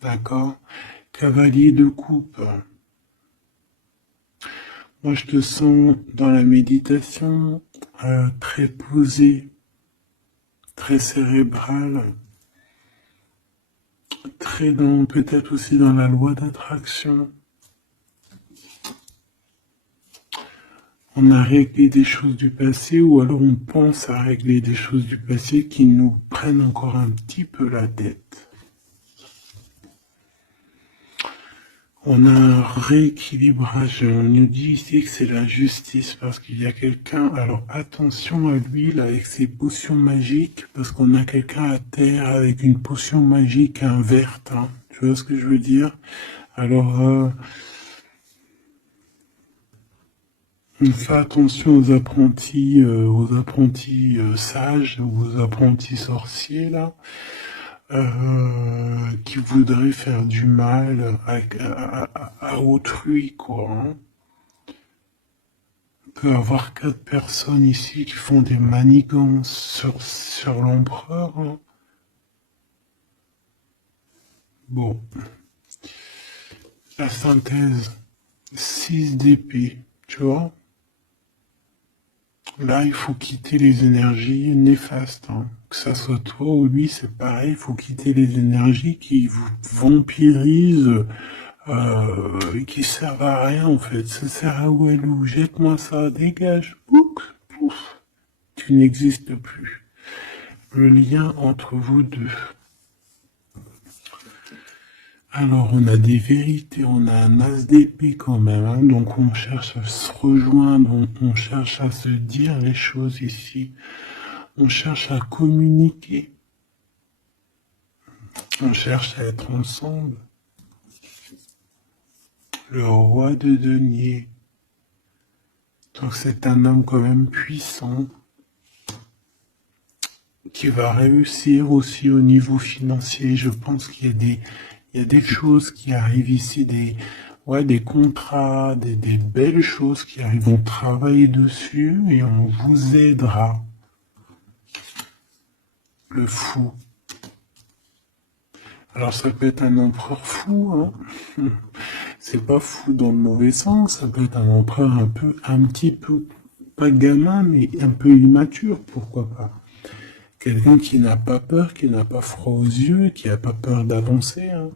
D'accord? Cavalier de coupe. Moi je te sens dans la méditation, très posé, très cérébral. Très dans, peut-être aussi dans la loi d'attraction. On a réglé des choses du passé ou alors on pense à régler des choses du passé qui nous prennent encore un petit peu la tête. On a un rééquilibrage. On nous dit ici que c'est la justice parce qu'il y a quelqu'un. Alors attention à lui là avec ses potions magiques parce qu'on a quelqu'un à terre avec une potion magique verte. Hein. Tu vois ce que je veux dire? Alors on fait attention aux apprentis sages, aux apprentis sorciers là, qui voudraient faire du mal à autrui quoi. Hein. On peut avoir 4 personnes ici qui font des manigances sur l'empereur. Hein. Bon, la synthèse, 6 d'épée, tu vois. Là, il faut quitter les énergies néfastes. Hein. Que ça soit toi ou lui, c'est pareil. Il faut quitter les énergies qui vous vampirisent et qui servent à rien en fait. Ça sert à Walou. Jette-moi ça, dégage. Pouf, pouf. Tu n'existes plus. Le lien entre vous deux. Alors, on a des vérités, on a un as d'épée quand même, hein, donc on cherche à se rejoindre, on cherche à se dire les choses ici, on cherche à communiquer, on cherche à être ensemble. Le roi de denier, donc c'est un homme quand même puissant, qui va réussir aussi au niveau financier. Je pense qu'il y a des choses qui arrivent ici, des contrats, des belles choses qui arrivent. On travaille dessus et on vous aidera. Le fou. Alors ça peut être un empereur fou, hein. C'est pas fou dans le mauvais sens, ça peut être un empereur un petit peu, pas gamin, mais un peu immature, pourquoi pas. Quelqu'un qui n'a pas peur, qui n'a pas froid aux yeux, qui n'a pas peur d'avancer. Hein.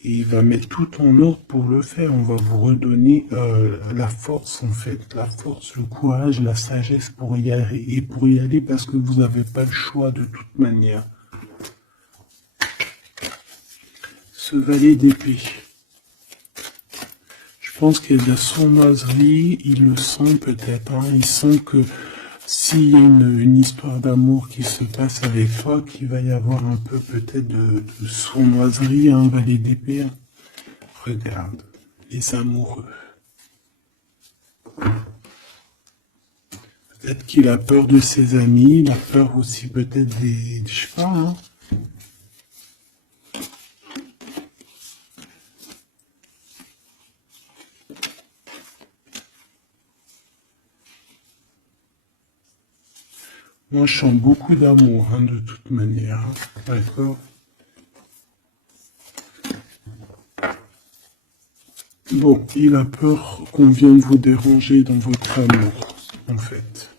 Et il va mettre tout en ordre pour le faire. On va vous redonner la force, en fait. La force, le courage, la sagesse pour y aller. Et pour y aller parce que vous n'avez pas le choix de toute manière. Ce valet d'épée. Je pense qu'il y a de la sournoiserie. Il le sent peut-être. Hein. Il sent que s'il y a une histoire d'amour qui se passe avec toi, qu'il va y avoir un peu peut-être de sournoiserie, un valet d'épée. Regarde, les amoureux. Peut-être qu'il a peur de ses amis, il a peur aussi peut-être je sais pas, hein. Moi, je sens beaucoup d'amour, hein, de toute manière. Hein. D'accord. Bon, il a peur qu'on vienne vous déranger dans votre amour, en fait.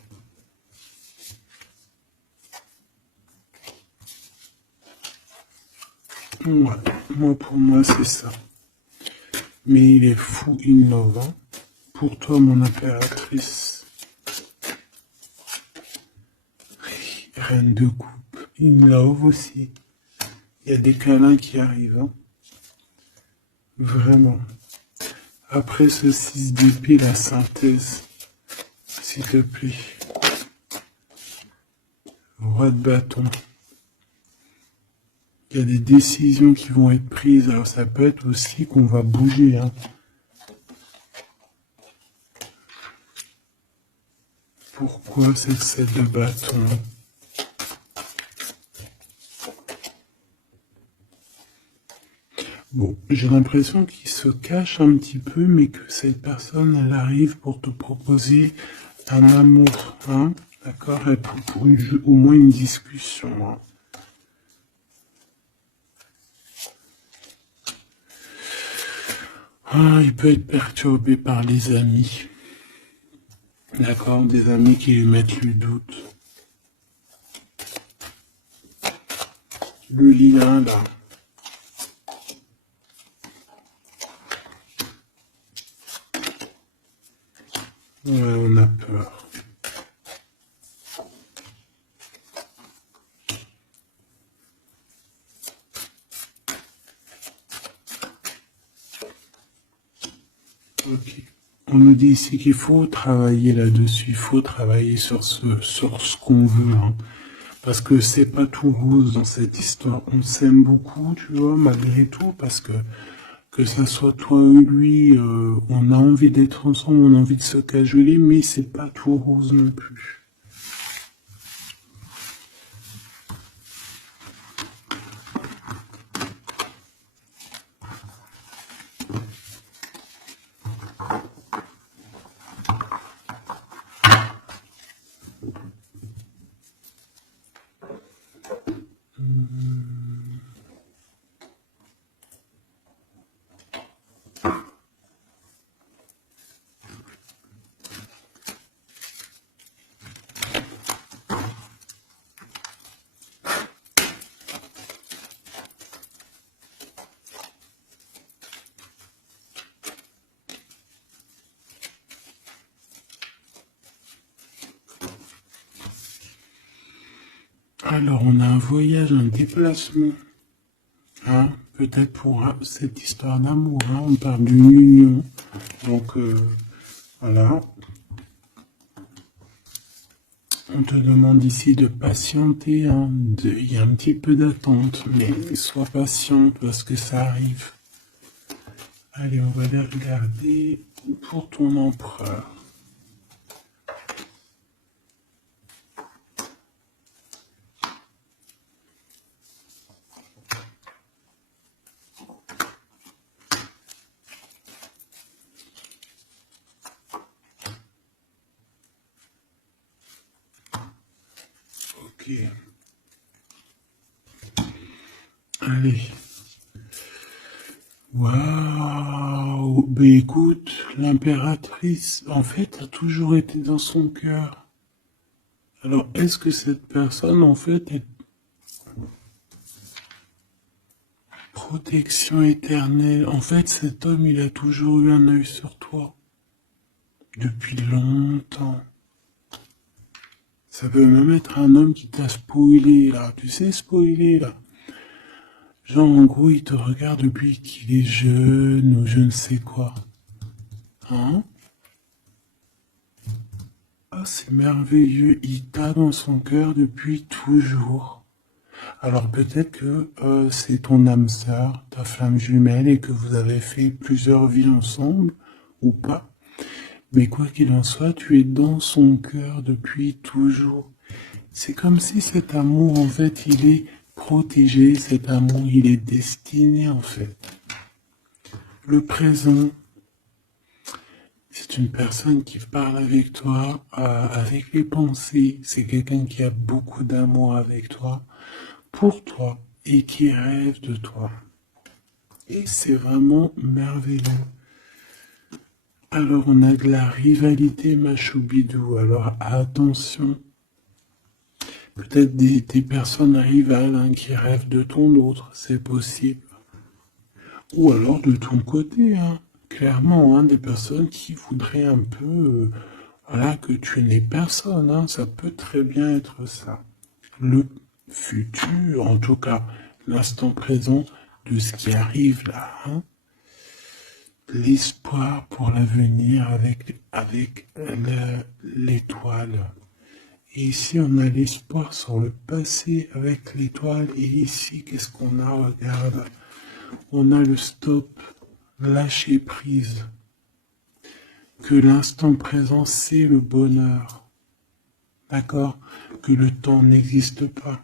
Ouais, moi, pour moi, c'est ça. Mais il est fou innovant. Pour toi, mon impératrice, reine de coupe, in love aussi. Il y a des câlins qui arrivent, hein. Vraiment. Après ce 6 d'épée, la synthèse, s'il te plaît. Roi de bâton. Il y a des décisions qui vont être prises. Alors ça peut être aussi qu'on va bouger, hein. Pourquoi c'est 7 de bâton? Bon, j'ai l'impression qu'il se cache un petit peu, mais que cette personne, elle arrive pour te proposer un amour, hein, d'accord, et pour au moins une discussion, hein. Ah, il peut être perturbé par les amis, d'accord, des amis qui lui mettent le doute. Le lien, là. Ouais, on a peur. Ok. On nous dit ici qu'il faut travailler là-dessus, il faut travailler sur ce qu'on veut, hein. Parce que c'est pas tout rose dans cette histoire. On s'aime beaucoup, tu vois, malgré tout, parce que ça soit toi ou lui, on a envie d'être ensemble, on a envie de se cajoler, mais c'est pas tout rose non plus. Alors, on a un voyage, un déplacement, hein, peut-être pour cette histoire d'amour, hein, on parle d'une union, donc voilà. On te demande ici de patienter, hein, il y a un petit peu d'attente, mais sois patiente parce que ça arrive. Allez, on va aller regarder pour ton empereur. Ok. Allez. Waouh! Ben écoute, l'impératrice, en fait, a toujours été dans son cœur. Alors, est-ce que cette personne, en fait, est protection éternelle? En fait, cet homme, il a toujours eu un œil sur toi. Depuis longtemps. Ça peut même être un homme qui t'a spoilé, là. Tu sais, spoiler, là. Genre, en gros, il te regarde depuis qu'il est jeune ou je ne sais quoi. Hein? Ah, c'est merveilleux. Il t'a dans son cœur depuis toujours. Alors peut-être que c'est ton âme sœur, ta flamme jumelle, et que vous avez fait plusieurs vies ensemble, ou pas. Mais quoi qu'il en soit, tu es dans son cœur depuis toujours. C'est comme si cet amour, en fait, il est protégé, cet amour, il est destiné, en fait. Le présent, C'est une personne qui parle avec toi, avec les pensées. C'est quelqu'un qui a beaucoup d'amour avec toi, pour toi, et qui rêve de toi. Et c'est vraiment merveilleux. Alors on a de la rivalité machoubidou. Alors attention. Peut-être des personnes rivales hein, qui rêvent de ton autre, c'est possible. Ou alors de ton côté, hein. Clairement, hein, des personnes qui voudraient un peu voilà, que tu n'es personne. Hein. Ça peut très bien être ça. Le futur, en tout cas, l'instant présent de ce qui arrive là. Hein. L'espoir pour l'avenir avec l'étoile. Et ici, on a l'espoir sur le passé avec l'étoile. Et ici, qu'est-ce qu'on a? Regarde. On a le stop, lâcher prise. Que l'instant présent, c'est le bonheur. D'accord? Que le temps n'existe pas.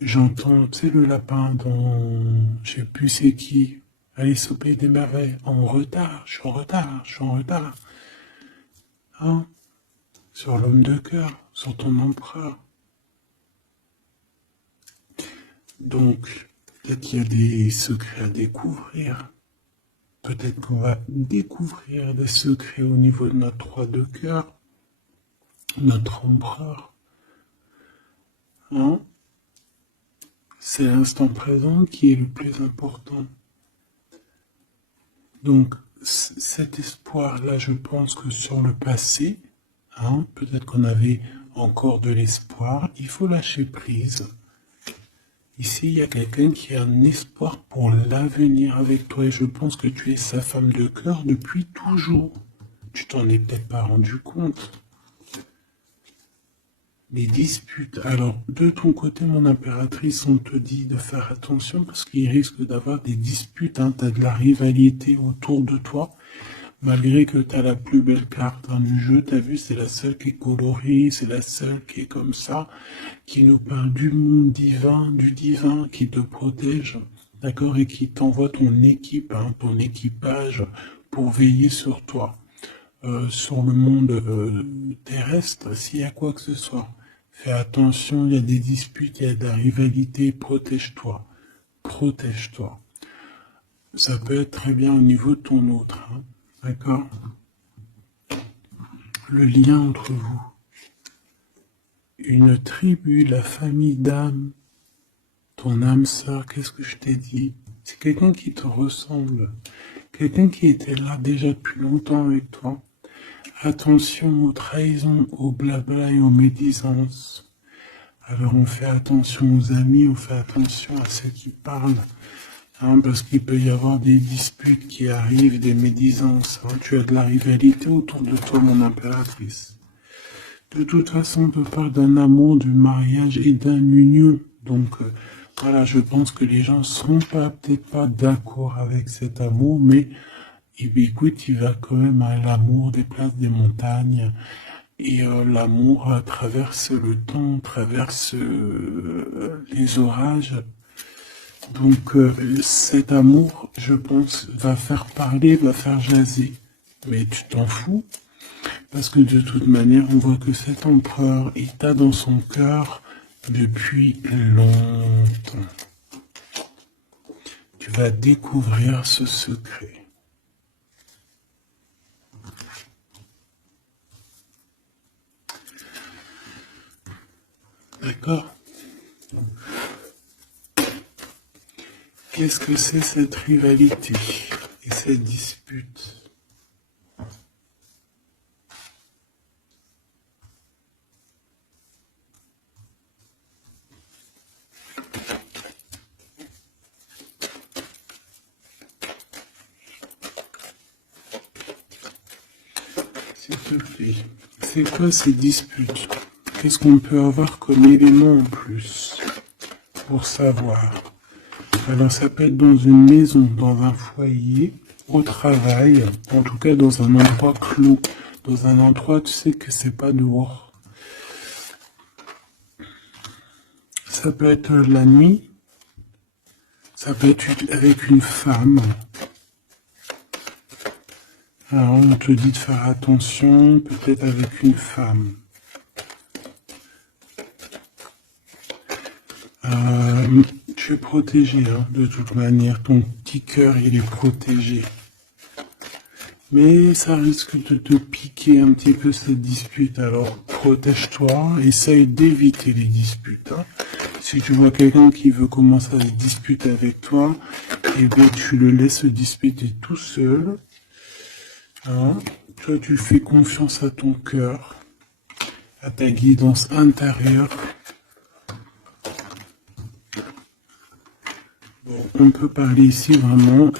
J'entends, tu sais, le lapin dans, je sais plus c'est qui, Alice au Pays des Merveilles. En retard, je suis en retard, je suis en retard. Hein? Sur l'homme de cœur, sur ton empereur. Donc, peut-être qu'il y a des secrets à découvrir. Peut-être qu'on va découvrir des secrets au niveau de notre roi de cœur, notre empereur. Hein? C'est l'instant présent qui est le plus important. Donc, cet espoir-là, je pense que sur le passé, hein, peut-être qu'on avait encore de l'espoir, il faut lâcher prise. Ici, il y a quelqu'un qui a un espoir pour l'avenir avec toi et je pense que tu es sa femme de cœur depuis toujours. Tu t'en es peut-être pas rendu compte. Les disputes. Alors, de ton côté, mon impératrice, on te dit de faire attention parce qu'il risque d'avoir des disputes. Hein. Tu as de la rivalité autour de toi. Malgré que tu as la plus belle carte dans le jeu, tu as vu, c'est la seule qui est colorée, c'est la seule qui est comme ça, qui nous parle du monde divin, du divin qui te protège, d'accord, et qui t'envoie ton équipe, hein, ton équipage pour veiller sur toi, sur le monde terrestre, s'il y a quoi que ce soit. Fais attention, il y a des disputes, il y a de la rivalité, protège-toi, protège-toi. Ça peut être très bien au niveau de ton autre, hein. D'accord? Le lien entre vous. Une tribu, la famille d'âme, ton âme sœur, qu'est-ce que je t'ai dit? C'est quelqu'un qui te ressemble. Quelqu'un qui était là déjà depuis longtemps avec toi. Attention aux trahisons, aux blabla et aux médisances. Alors on fait attention aux amis, on fait attention à ceux qui parlent. Hein, parce qu'il peut y avoir des disputes qui arrivent, des médisances. Hein. Tu as de la rivalité autour de toi, mon impératrice. De toute façon, on peut parler d'un amour, du mariage et d'un union. Donc, voilà, je pense que les gens seront peut-être pas d'accord avec cet amour, mais écoute, il va quand même à l'amour des places des montagnes. Et l'amour traverse le temps, traverse les orages. Donc cet amour, je pense, va faire parler, va faire jaser. Mais tu t'en fous, parce que de toute manière, on voit que cet empereur est dans son cœur depuis longtemps. Tu vas découvrir ce secret. D'accord? Qu'est-ce que c'est cette rivalité et cette dispute? S'il te plaît, c'est quoi ces disputes? Qu'est-ce qu'on peut avoir comme élément en plus pour savoir? Alors ça peut être dans une maison, dans un foyer, au travail, en tout cas dans un endroit clos, dans un endroit tu sais que c'est pas dehors. Ça peut être la nuit, ça peut être avec une femme. Alors, on te dit de faire attention, peut-être avec une femme. Tu es protégé, hein, de toute manière. Ton petit cœur, il est protégé. Mais ça risque de te piquer un petit peu cette dispute. Alors, protège-toi, essaye d'éviter les disputes. Hein. Si tu vois quelqu'un qui veut commencer à se disputer avec toi, eh bien, tu le laisses se disputer tout seul. Hein. Toi, tu fais confiance à ton cœur, à ta guidance intérieure. Bon, on peut parler ici vraiment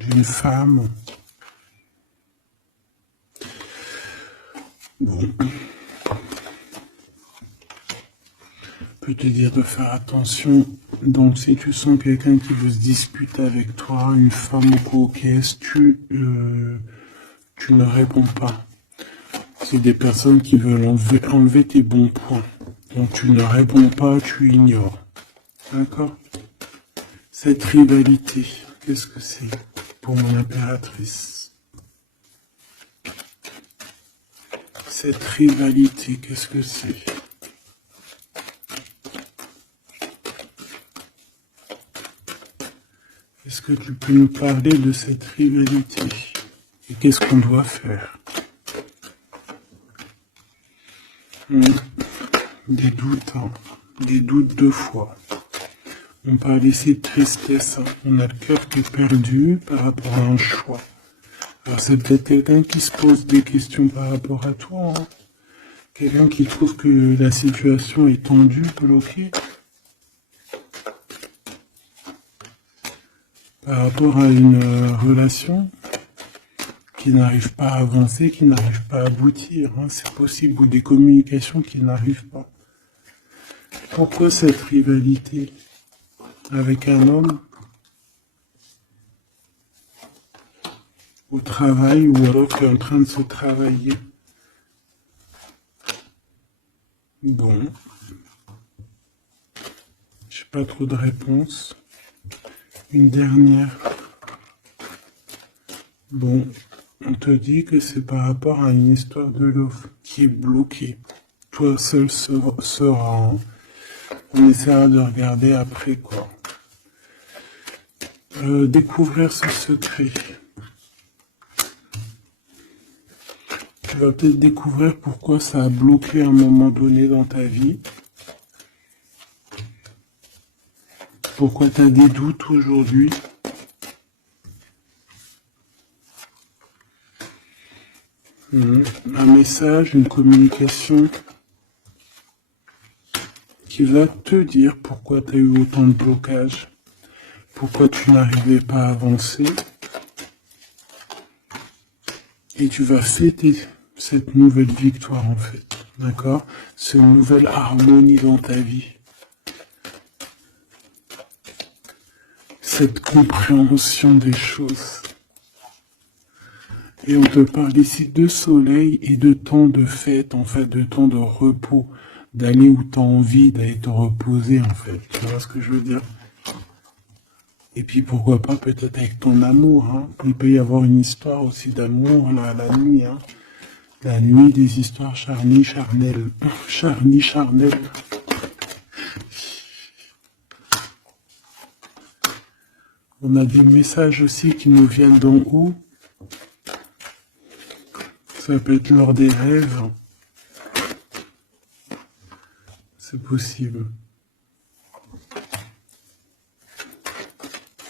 d'une femme. Bon. Peut te dire de faire attention. Donc, si tu sens quelqu'un qui veut se disputer avec toi, une femme ou coquesse, tu ne réponds pas. C'est des personnes qui veulent enlever tes bons points. Donc, tu ne réponds pas, tu ignores. D'accord? Cette rivalité, qu'est-ce que c'est pour mon impératrice? Cette rivalité, qu'est-ce que c'est? Est-ce que tu peux nous parler de cette rivalité? Et qu'est-ce qu'on doit faire? Des doutes, hein. Des doutes deux fois. On parle ici de tristesse. Hein. On a le cœur qui est perdu par rapport à un choix. Alors c'est peut-être quelqu'un qui se pose des questions par rapport à toi. Hein. Quelqu'un qui trouve que la situation est tendue, bloquée. Par rapport à une relation qui n'arrive pas à avancer, qui n'arrive pas à aboutir. Hein. C'est possible, ou des communications qui n'arrivent pas. Pourquoi cette rivalité avec un homme au travail ou alors qui est en train de se travailler? Bon. J'ai pas trop de réponses. Une dernière. Bon, on te dit que c'est par rapport à une histoire de love qui est bloquée. Toi seul sera. On essaiera de regarder après quoi. Découvrir ce secret. Tu vas peut-être découvrir pourquoi ça a bloqué à un moment donné dans ta vie. Pourquoi tu as des doutes aujourd'hui? Un message, une communication qui va te dire pourquoi tu as eu autant de blocages, pourquoi tu n'arrivais pas à avancer. Et tu vas fêter cette nouvelle victoire en fait, d'accord? Cette nouvelle harmonie dans ta vie. Cette compréhension des choses. Et on te parle ici de soleil et de temps de fête, en fait, de temps de repos, d'aller où tu as envie, d'aller te reposer, en fait. Tu vois ce que je veux dire? Et puis pourquoi pas peut-être avec ton amour, hein. Il peut y avoir une histoire aussi d'amour là, la nuit, hein. La nuit des histoires charnies, charnelles. Charnies, charnelles. On a des messages aussi qui nous viennent d'en haut. Ça peut être lors des rêves. C'est possible.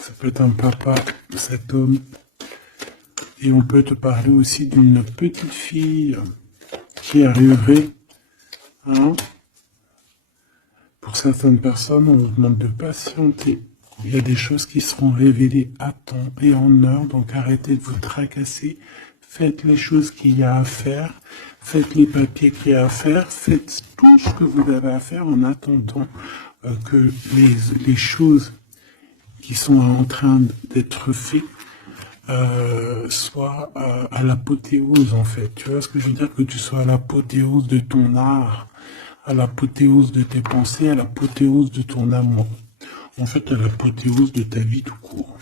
Ça peut être un papa, cet homme. Et on peut te parler aussi d'une petite fille qui arriverait. Hein. Pour certaines personnes, on vous demande de patienter. Il y a des choses qui seront révélées à temps et en heure, donc arrêtez de vous tracasser. Faites les choses qu'il y a à faire, faites les papiers qu'il y a à faire, faites tout ce que vous avez à faire en attendant que les choses qui sont en train d'être faites soient à l'apothéose en fait. Tu vois ce que je veux dire? Que tu sois à l'apothéose de ton art, à l'apothéose de tes pensées, à l'apothéose de ton amour. en fait, à l'apothéose de ta vie tout court.